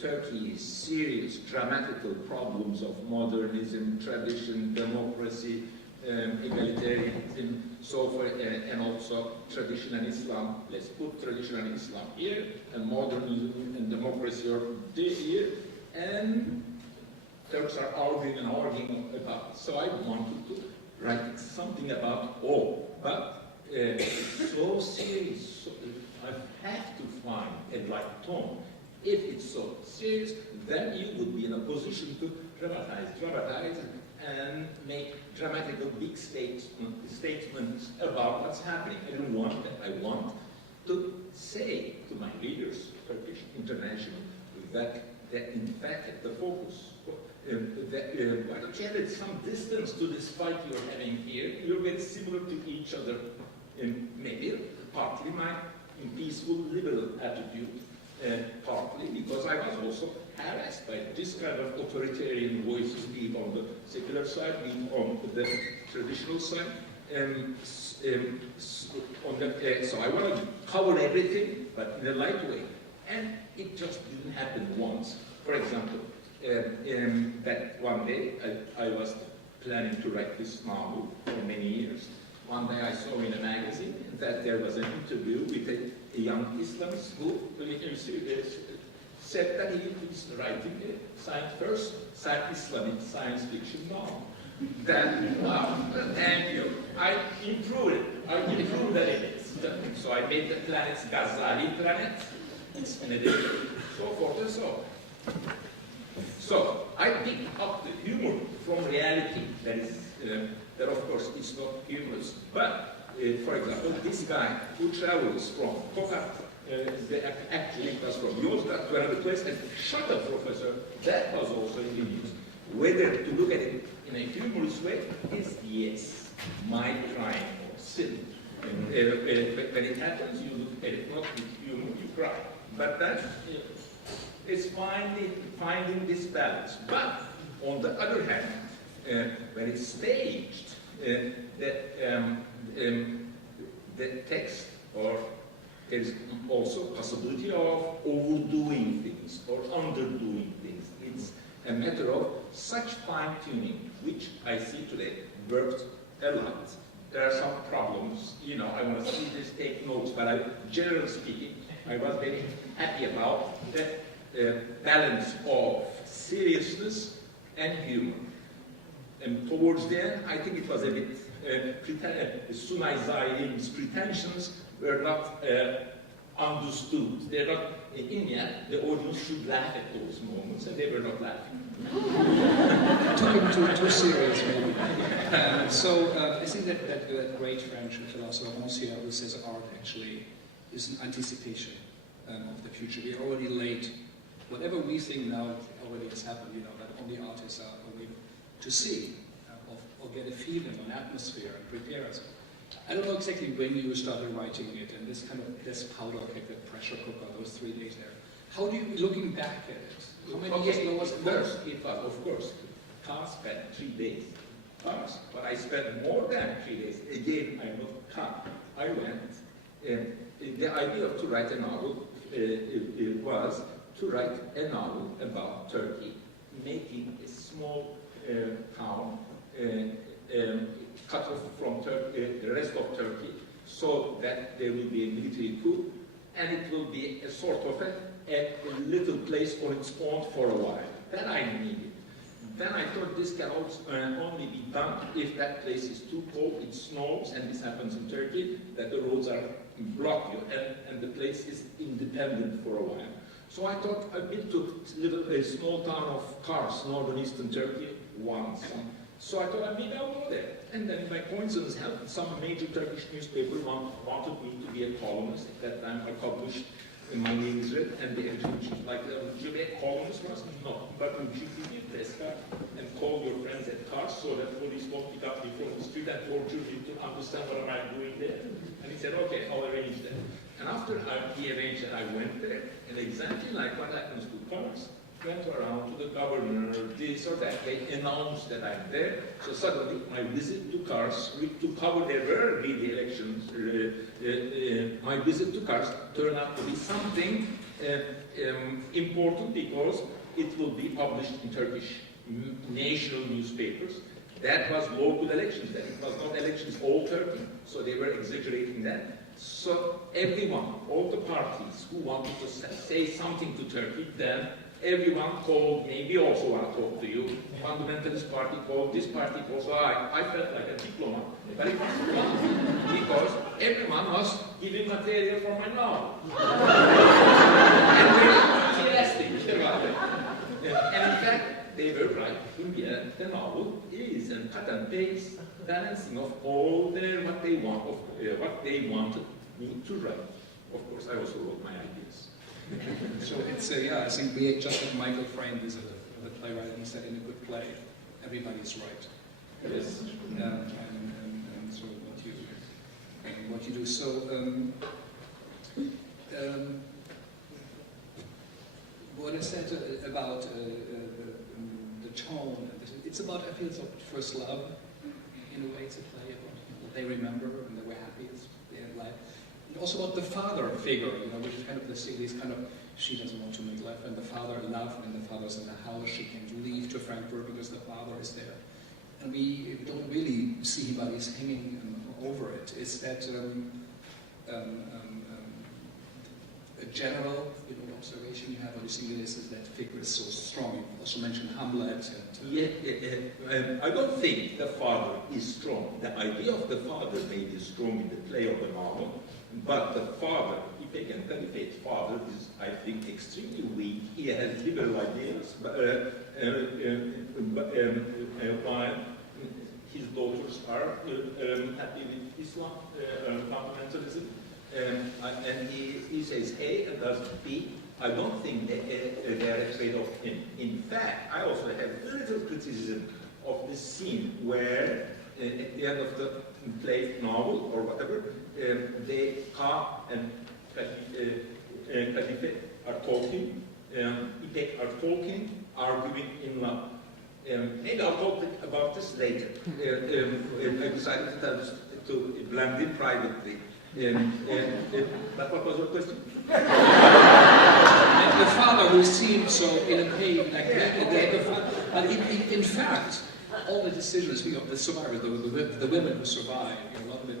Turkey's serious, dramatical problems of modernism, tradition, democracy, egalitarianism, so forth, and also tradition and Islam. Let's put tradition and Islam here, and modernism and democracy are here, and Turks are arguing about. So I wanted to write something about all, but so serious. So I have to find a right tone. If it's so serious, then you would be in a position to dramatize, and make dramatical big statements about what's happening. I don't want that. I want to say to my readers, Turkish International, that in fact the focus, why don't you have at some distance to this fight you're having here? You're very similar to each other, maybe partly my peaceful liberal attitude, partly because I was also harassed by this kind of authoritarian voices, be it on the secular side, be it on the traditional side. So I want to cover everything, but in a light way. And it just didn't happen once. For example, that one day I was planning to write this novel for many years. One day I saw in a magazine that there was an interview with a young Islamist who said that he was writing a first Islamic science fiction novel. Then, thank you. I improved it. I improved that it is. So I made the planet's Ghazali planet. It's an edition, so forth and so on. So I picked up the humor from reality. That of course is not humorous. But for example, this guy who travels from Tokat, actually it was from Yozgat to another place, and shut up, professor, that was also in the news. Whether to look at it in a humorous way is yes, my crime or sin. When it happens, you look at it not with humor, you cry. But that is finding this balance. But on the other hand, when it's staged, the text, or there is also possibility of overdoing things or underdoing things. It's a matter of such fine-tuning, which I see today worked a lot. There are some problems, I want to see this, take notes, but generally speaking, I was very happy about the balance of seriousness and humor. And towards the end, I think it was a bit Sunai Zain's pretensions were not understood. They're not, in the end, the audience should laugh at those moments, and they were not laughing. Took it too serious, maybe. I think that great French philosopher Monsieur, who says art actually is an anticipation of the future. We are already late. Whatever we think now already has happened, that only artists are able to see or get a feeling, an atmosphere, and prepare us. I don't know exactly when you started writing it, and this powder keg, that pressure cooker, those 3 days there. How do you, looking back at it, how many years ago was it? First, it was, of course, Car spent 3 days. But I spent more than 3 days. Again, I'm not Car. I went, the idea to write a novel it was to write a novel about Turkey, making a small town cut off from the rest of Turkey, so that there will be a military coup, and it will be a sort of a little place on its own for a while. That I needed. Then I thought this can only be done if that place is too cold, it snows, and this happens in Turkey, that the roads are blocked and the place is independent for a while. So I thought I've been to a small town of Kars, northeastern Turkey, once. So I thought maybe I'll go there. And then by coincidence, some major Turkish newspaper wanted me to be a columnist. At that time I published my name is read, and the editor was like, would you be a columnist for us? No, but would you be a press card and call your friends at Kars so that police won't pick up you from the street and torture you to understand what am I doing there? And he said, okay, I'll arrange that. And after he arranged that, I went there, and exactly like what happens to Kars, went around to the governor, this or that. They announced that I'm there. So suddenly, my visit to Kars, to cover there were the elections, my visit to Kars turned out to be something important because it will be published in Turkish national newspapers. That was local elections. That it was not elections all Turkey. So they were exaggerating that. So everyone, all the parties who wanted to say something to Turkey, then everyone called me, we also want to talk to you. Fundamentalist party called, this party called, so I felt like a diplomat. But it was fun because everyone was giving material for my novel. And very enthusiastic about it. And in fact, they were right. In the end, the novel is a cut and paste balancing of all what they wanted me to write. Of course, I also wrote my ideas. So it's, I think we just had Michael Frayn visited, the playwright, and he said in a good play, everybody's right. Yes. And so what you do. So what I said about the tone, it's about, I feel, it's about first love. In a way, it's a play about what they remember and they were happy as they had life. And also about the father figure, which is kind of the series, kind of, she doesn't want to make love, and the father love, and the father's in the house, she can't leave to Frankfurt because the father is there. And we don't really see bodies hanging over it. It's that a general observation you have on this is that figure is so strong. You also mentioned Hamlet. And, I don't think the father is strong. The idea of the father may be strong in the play of the novel, but the father, if I can Caliphate's father, is, I think, extremely weak. He has liberal ideas, while his daughters are happy with Islam, fundamentalism. And he says A and does B. I don't think they are afraid of him. In fact, I also have a little criticism of this scene where at the end of the play, novel, or whatever, they come and Khalife are talking, Ipek are talking, arguing in love. Maybe I'll talk about this later. I decided to tell this to Blandine privately. But what was your question? And the father who seemed so in a pain, like but in fact, all the decisions of the survivors, the women who survive, a lot of it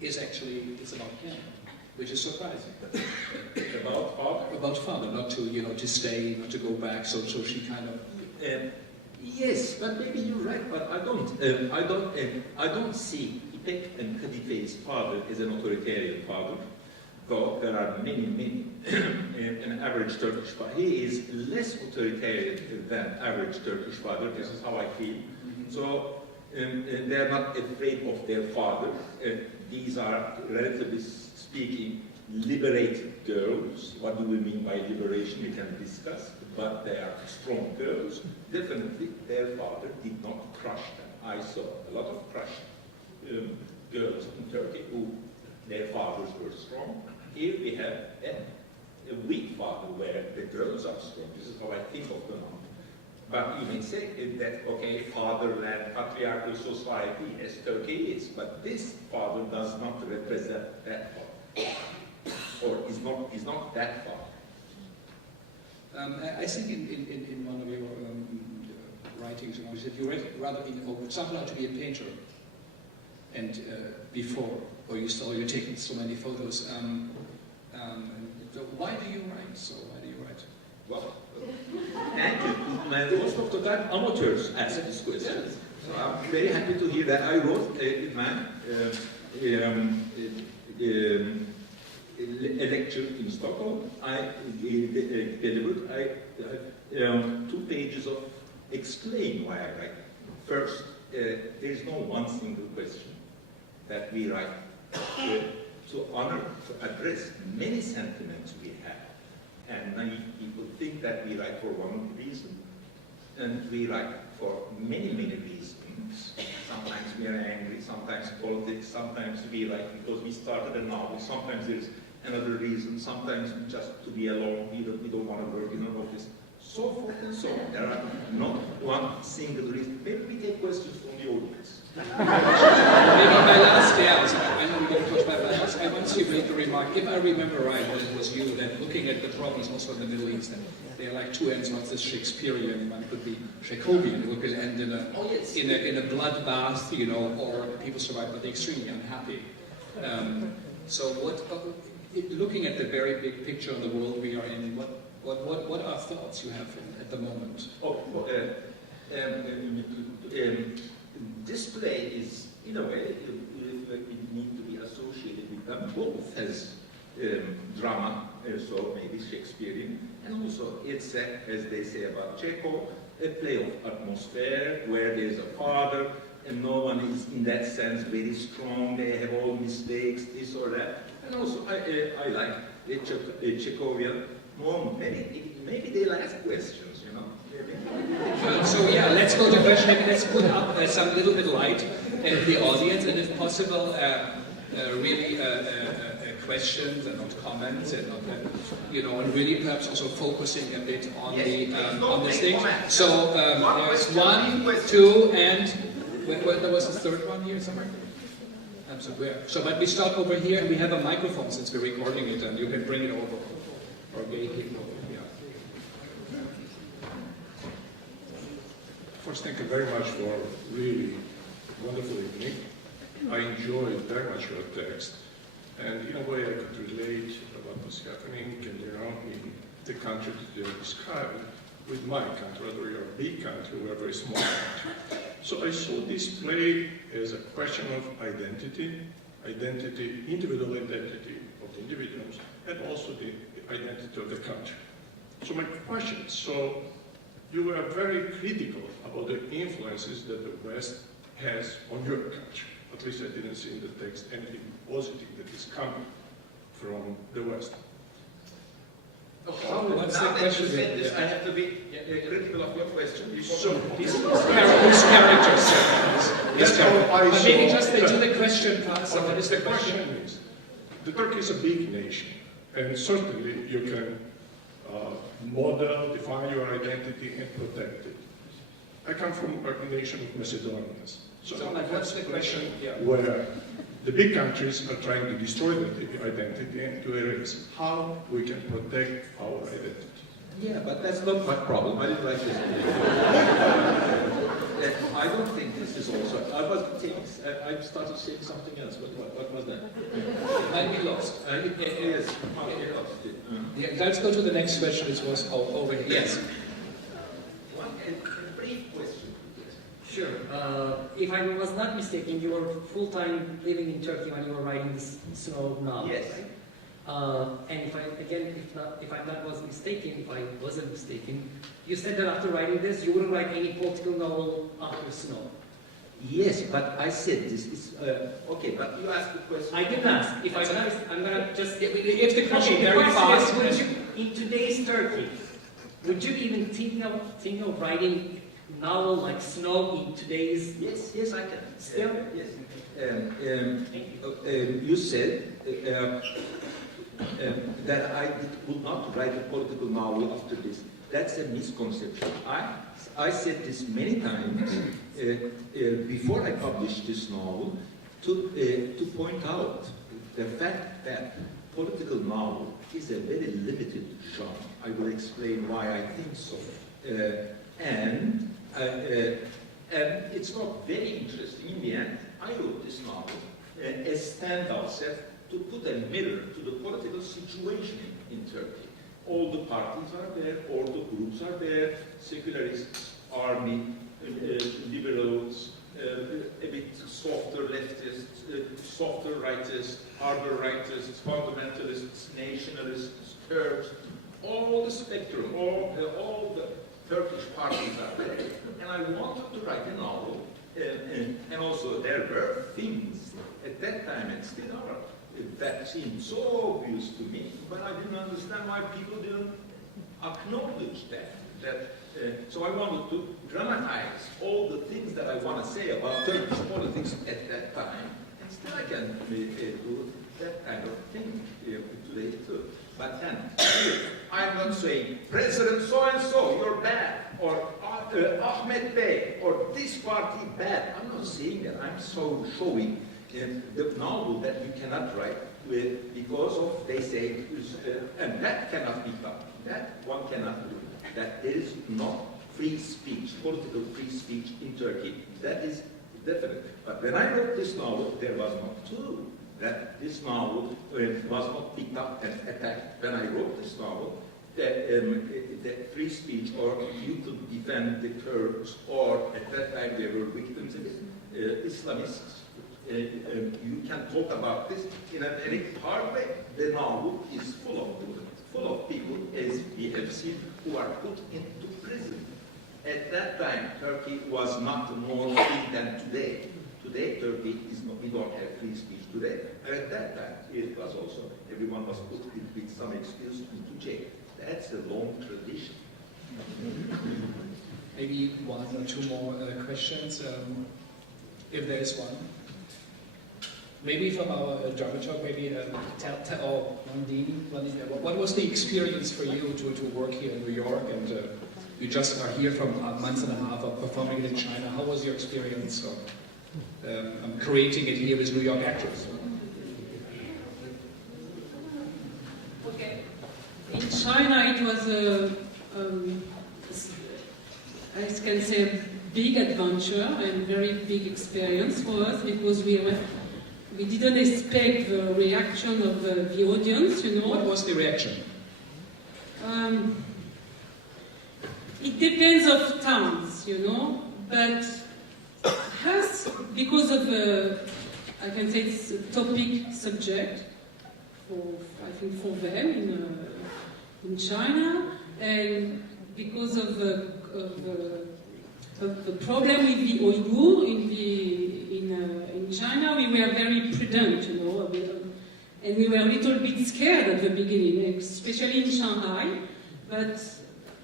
is actually, it's about him, which is surprising. About father? About father, not to, to stay, not to go back, so she kind of... Yes, but maybe you're right, but I don't see Ipek and Kadife's father as an authoritarian father, though there are many, an average Turkish father. He is less authoritarian than average Turkish father, this is how I feel. So They are not afraid of their father. These are, relatively speaking, liberated girls. What do we mean by liberation? We can discuss, but they are strong girls. Definitely, their father did not crush them. I saw a lot of crushed girls in Turkey who their fathers were strong. Here we have a weak father where the girls are strong. This is how I think of them. But you may say that, okay, fatherland, patriarchal society, as Turkey is, but this father does not represent that father, or is not that father. I think in one of your writings, you said you read rather for example, how to be a painter, and before, or you're taking so many photos. So why do you write? Well, thank you. Most of the time, amateurs ask this question. So I'm very happy to hear that. I wrote a lecture in Stockholm. I delivered 2 pages of explain why I write. First, there is no one single question that we write to honor, to address many sentiments we have. And many people think that we write for one reason, and we write for many, many reasons. Sometimes we are angry, sometimes politics, sometimes we write because we started a novel, sometimes there's another reason, sometimes just to be alone, we don't want to work in an office, so forth and so on. There are not one single reason. Maybe we take questions from the audience. Maybe my last, I know we're going to talk about my last. I once you made the remark, if I remember right, when it was you, that looking at the problems also in the Middle East, and they're like two ends, not this Shakespearean, one could be Chekhovian, it could end in a bloodbath, you know, or people survive, but they're extremely unhappy. So what, looking at the very big picture of the world we are in, what are thoughts you have at the moment? This play is, in a way, it needs to be associated with them both as drama, so maybe Shakespearean, and also it's, as they say about Chekhov, a play of atmosphere where there's a father and no one is in that sense very strong, they have all mistakes, this or that. And also I like the Chekhovian moment. Maybe they'll ask questions, you know. So yeah, let's go to question. Let's put up some little bit light in the audience, and if possible, really questions and not comments, and not, you know, and really perhaps also focusing a bit on on the stage. So there's 1, 2, and there was a third one here somewhere. So, but we start over here, and we have a microphone since we're recording it, and you can bring it over or get it over. First, thank you very much for really wonderful evening. I enjoyed very much your text, and in a way I could relate to what was happening in the country that you described with my country. Although you're a big country, we're a very small country. So I saw this play as a question of identity, individual identity of the individuals, and also the identity of the country. So my question, you were very critical about the influences that the West has on your country. At least I didn't see in the text anything positive that is coming from the West. What's the question? This, I have to be critical of your question. His characters. Maybe just to the question part. The question is, the Turkey is a big nation, and certainly you can model, define your identity, and protect it. I come from a nation of Macedonians. So what's the question where the big countries are trying to destroy the identity and to erase how we can protect our identity. Yeah, but that's not my problem. I didn't like this. I don't think this is also. I started saying something else. What was that? And we lost. Yes. Let's go to the next question. This was over here. Yes. One brief question. Sure. If I was not mistaken, you were full-time living in Turkey when you were writing this Snow novel, yes. Right? And if I wasn't mistaken, you said that after writing this, you wouldn't write any political novel after Snow. Yes, but I said this is okay. But you asked the question. I didn't ask. If I'm gonna just if the question okay, very fast. Would you, in today's Turkey, would you even think of writing a novel like Snow in today's? Yes, I can. Still? Yes. You said that I would not write a political novel after this. That's a misconception. I said this many times before I published this novel to point out the fact that political novel is a very limited genre. I will explain why I think so. And it's not very interesting. In the end, I wrote this novel as standout set to put a mirror to the political situation in Turkey. All the parties are there, all the groups are there, secularists, army, liberals, a bit softer leftists, softer rightists, harder rightists, fundamentalists, nationalists, Turks, all the spectrum, all the Turkish parties are there. And I wanted to write a novel, and also there were things at that time, and still are, that seemed so obvious to me, but I didn't understand why people didn't acknowledge that. So I wanted to dramatize all the things that I want to say about Turkish politics at that time, and still I can do that kind of thing today too. But then, I'm not saying, President so-and-so, you're bad, or Ahmed Bey, or this party bad. I'm not saying that. I'm so showing the novel that you cannot write because of, they say, and that cannot be done. That one cannot do. That there is not free speech, political free speech in Turkey. That is definite. But when I wrote this novel, there was not true that this novel was not picked up and attacked. When I wrote this novel, that free speech, or you could defend the Kurds, or at that time they were victims of Islamists. You can talk about this in a very hard way. The novel is full of people, as we have seen, who are put into prison. At that time, Turkey was not more free than today. Today, Turkey is not, we don't have free speech today. And at that time, it was also, everyone was put with some excuse into jail. That's a long tradition. Maybe one or two more questions, if there is one. Maybe from our dramaturg, maybe Blandine, what was the experience for you to work here in New York, and you just are here for a month and a half of performing in China. How was your experience of creating it here with New York actors? Okay. In China, it was I can say, a big adventure and very big experience for us, because we didn't expect the reaction of the audience, you know. What was the reaction? It depends of towns, you know, but us, because of I can say it's a topic subject I think for them in China, and because of the problem with the Uyghur in China, we were very prudent, you know, and we were a little bit scared at the beginning, especially in Shanghai, but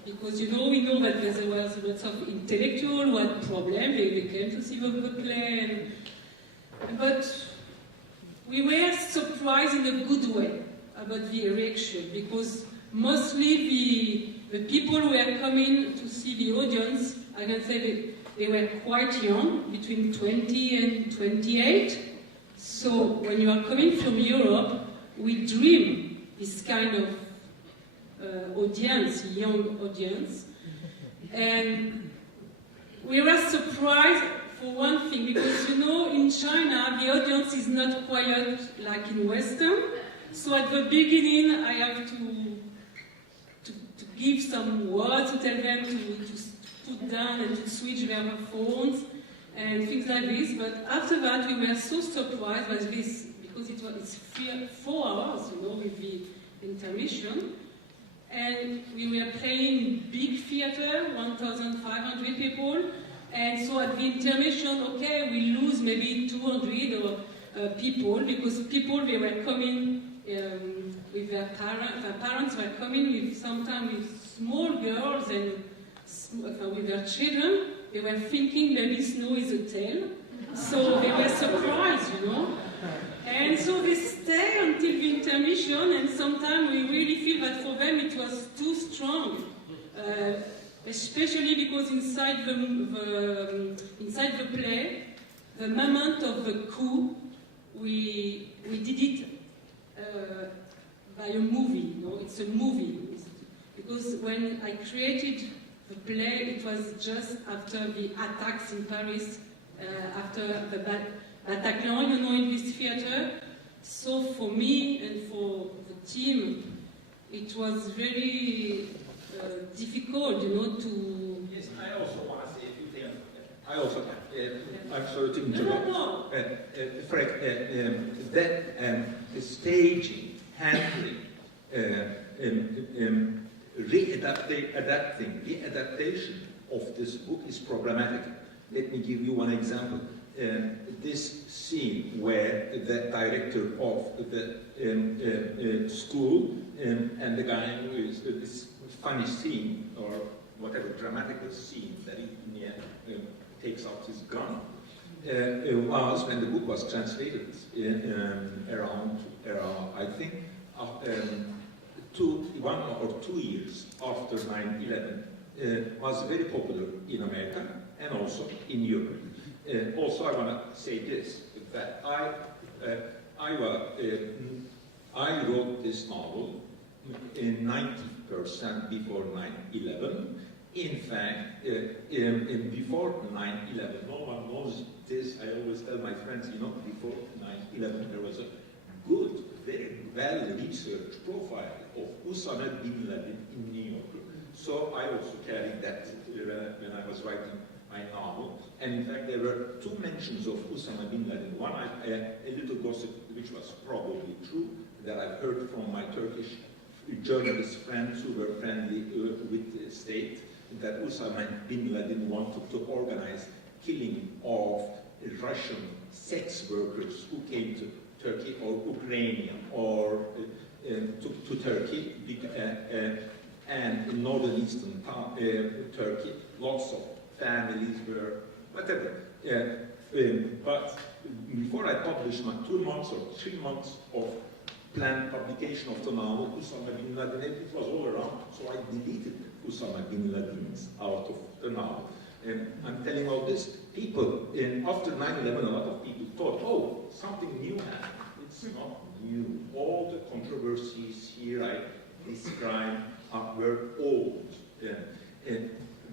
because, you know, we know that there was lots of intellectuals who had problems, they came to see the play, but we were surprised in a good way about the reaction, because mostly the people who were coming to see the audience, I can say they were quite young, between 20 and 28. So when you are coming from Europe, we dream this kind of audience, young audience. And we were surprised for one thing, because, you know, in China, the audience is not quiet like in Western. So at the beginning, I have to give some words to tell them to put down and to switch their phones and things like this. But after that, we were so surprised by this, because it's 4 hours, you know, with the intermission. And we were playing big theater, 1,500 people, And so at the intermission, okay, we lose maybe 200 or people, because people, they were coming with their parents were coming with sometimes with small girls and with their children. They were thinking maybe snow is a tail, so they were surprised, you know. And so they stay until the intermission, and sometimes we really feel that for them it was too strong, especially because inside the play, the moment of the coup, we did it by a movie. You know, it's a movie because when I created the play, it was just after the attacks in Paris, after the Bataclan, you know, in this theater. So for me and for the team, it was very difficult, you know, to... Yes, I also want to say a few things. I also, I'm sorry to interrupt. No. Frank, that staging, handling, readaptation of this book is problematic. Let me give you one example. This scene where the director of the school and the guy who is this funny scene or whatever dramatical scene that he takes out his gun was when the book was translated around I think 1 or 2 years after 9/11 was very popular in America and also in Europe. Also, I want to say this, that I wrote this novel in 90% before 9/11. In fact, before 9/11, no one knows this. I always tell my friends, you know, before 9/11, there was a good, very well-researched profile of Osama bin Laden in New York. So I also carried that when I was writing my novel. And in fact, there were 2 mentions of Osama bin Laden. One, a little gossip, which was probably true, that I've heard from my Turkish journalist friends who were friendly with the state, that Osama bin Laden wanted to organize killing of Russian sex workers who came to Turkey or Ukraine or to Turkey and in northeastern Turkey, lots of families were whatever. But before I published my 2 months or 3 months of planned publication of the novel, Osama bin Laden, it was all around, so I deleted Osama bin Laden's out of the novel. I'm telling all this, people, after 9/11, a lot of people thought, oh, something new happened. It's not new. All the controversies here I describe were old.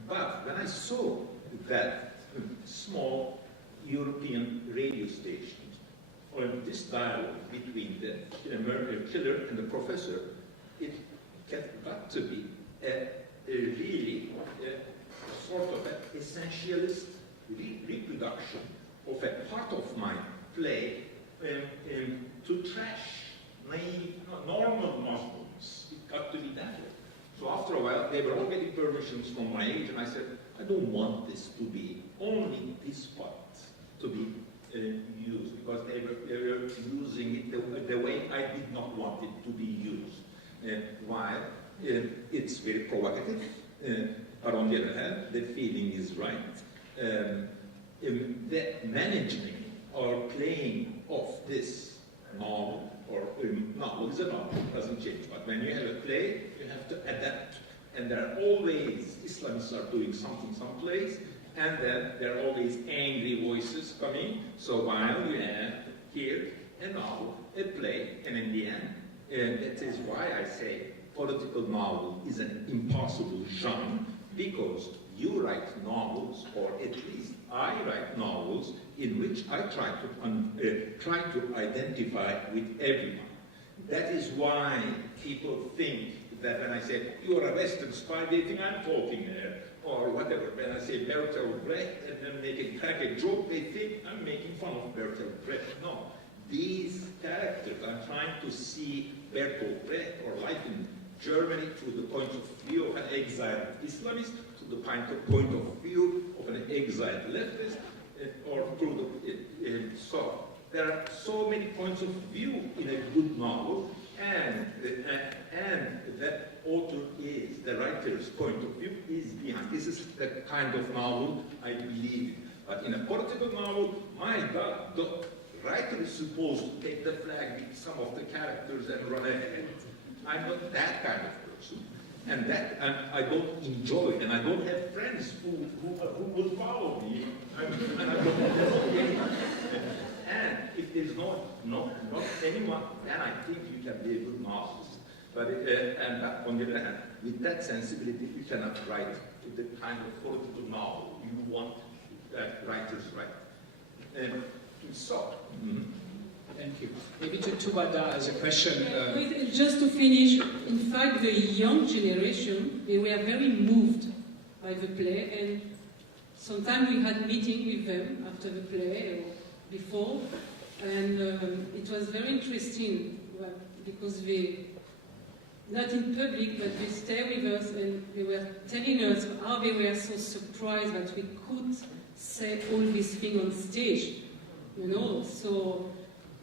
But when I saw that small European radio stations, or this dialogue between the killer and the professor, it got to be a really sort of an essentialist reproduction of a part of my play to trash naive, normal Muslims. It got to be that way. So after a while, they were all getting permissions from my age, and I said, I don't want this to be, only this part to be used, because they were using it the way I did not want it to be used. While it's very provocative, but on the other hand, the feeling is right. The management or playing of this novel, or novel is a novel, it doesn't change, but when you have a play, you have to adapt. And there are always, Islamists are doing something someplace, and then there are always angry voices coming. So while you have here a novel, a play, and in the end, that is why I say political novel is an impossible genre, because you write novels, or at least I write novels, in which I try to identify with everyone. That is why people think that when I say, you are a Western spy, they think I'm talking there, or whatever. When I say Bertolt Brecht, and then they can crack a joke, they think I'm making fun of Bertolt Brecht. No. These characters, I'm trying to see Bertolt Brecht, or life in Germany, through the point of view of an exiled Islamist, to the point of view of an exiled leftist, or through the so there are so many points of view in a good novel, and that author is, the writer's point of view is behind. This is the kind of novel I believe in. But in a political novel, my God, the writer is supposed to take the flag with some of the characters and run ahead. I'm not that kind of person. And I don't enjoy it, and I don't have friends who will follow me. And if there's not anyone, then I think you can be a good novelist. But on the other hand, with that sensibility, you cannot write the kind of political novel you want that writers write. Thank you. Maybe to Waddah as a question. Just to finish, in fact, the young generation, they were very moved by the play, and sometimes we had meeting with them after the play or before, and it was very interesting because they, not in public, but they stayed with us and they were telling us how they were so surprised that we could say all these things on stage, you know, so.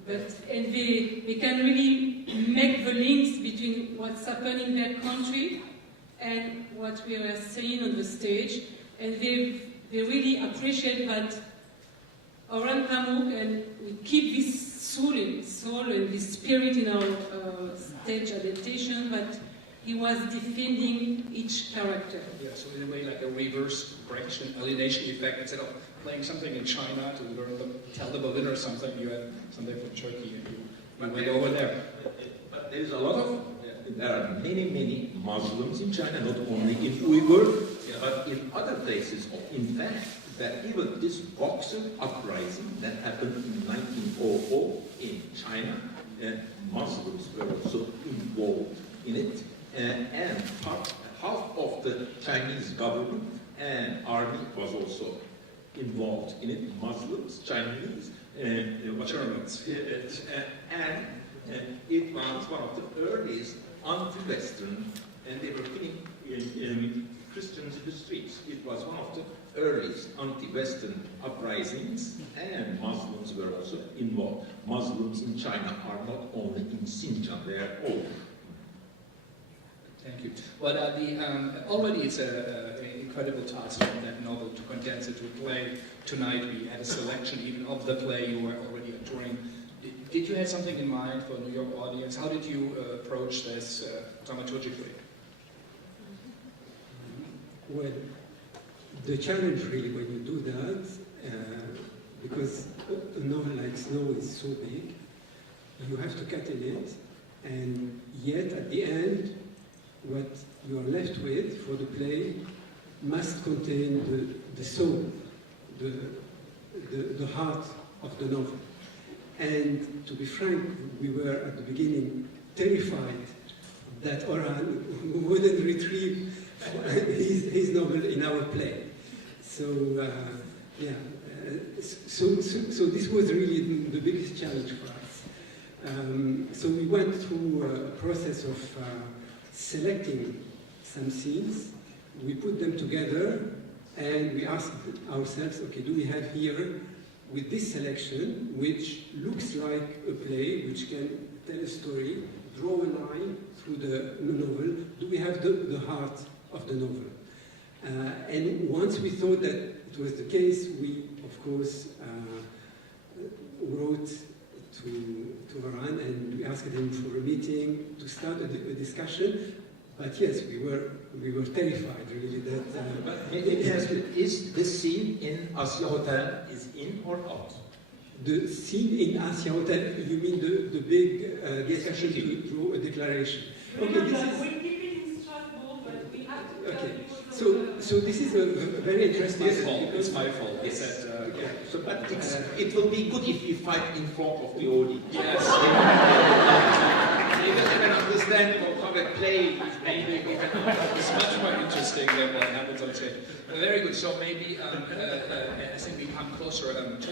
And they can really make the links between what's happening in their country and what we are saying on the stage. And they really appreciate that Orhan Pamuk, and we keep this soul and this spirit in our stage adaptation, but he was defending each character. Yeah, so in a way like a reverse Brecht alienation effect. Instead of playing something in China to learn them, tell the Berlin or something, you had something from Turkey and you went over there. But there's a lot of, there are many Muslims in China, not only in Uyghur, but in other places. In fact, that even this Boxer uprising that happened in 1900 in China, Muslims were also involved in it, and half of the Chinese government and army was also involved in it, Muslims, Chinese, Germans. And it was one of the earliest anti-Western, and they were killing Christians in the streets. It was one of the earliest anti-Western uprisings, and Muslims were also involved. Muslims in China are not only in Xinjiang, they are all. Thank you. Well, already it's an incredible task from that novel to condense it to a play. Tonight we had a selection even of the play you were already touring. Did you have something in mind for a New York audience? How did you approach this dramaturgically? Well, the challenge really when you do that, because a novel like Snow is so big, you have to cut in it, and yet at the end, what you are left with for the play must contain the soul, the heart of the novel. And to be frank, we were at the beginning terrified that Orhan wouldn't retrieve his novel in our play. So, so this was really the biggest challenge for us. So we went through a process of selecting some scenes, we put them together, and we asked ourselves, okay, do we have here, with this selection, which looks like a play, which can tell a story, draw a line through the novel, do we have the heart of the novel? And once we thought that it was the case, we, of course, wrote to Orhan, and we asked him for a meeting to start a discussion. But yes, we were terrified, really. That. But let me ask you: is the scene in Asia Hotel is in or out? The scene in Asia Hotel? You mean the big discussion to draw a declaration? Okay, this is. We keep it in Strasbourg, but we have to. Okay. So this is a very interesting. It's my fault. Yes. But it will be good if we fight in front of the audience. Yes. Because they can understand how they play. Maybe it's much more interesting than what happens on stage. Very good. So maybe I think we come closer to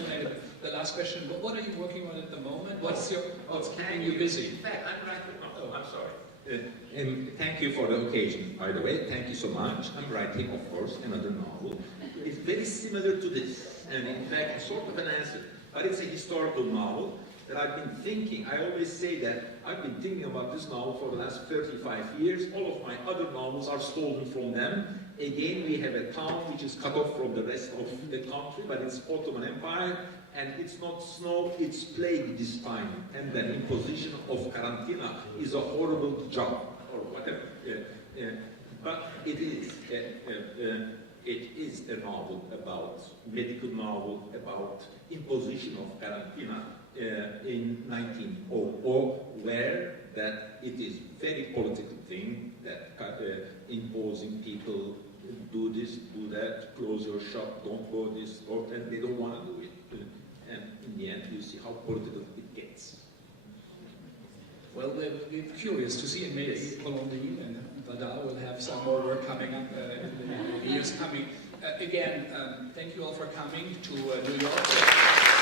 the last question. What are you working on at the moment? What's keeping you busy? In fact, I'm sorry. And thank you for the occasion, by the way. Thank you so much. I'm writing, of course, another novel. It's very similar to this, and in fact, it's sort of an answer. But it's a historical novel that I've been thinking. I always say that I've been thinking about this novel for the last 35 years. All of my other novels are stolen from them. Again, we have a town which is cut off from the rest of the country, but it's Ottoman Empire, and it's not snow, it's plague this time. And the imposition of quarantena is a horrible job, or whatever. But it is a novel about, medical novel about imposition of quarantena in 1900, where that it is very political thing that imposing people do this, do that, close your shop, don't go this, and they don't want to do it. And in the end, you see how political it gets. Well, we're curious to see, and maybe Blandine and Waddah will have some more work coming up in the years coming. Again, thank you all for coming to New York.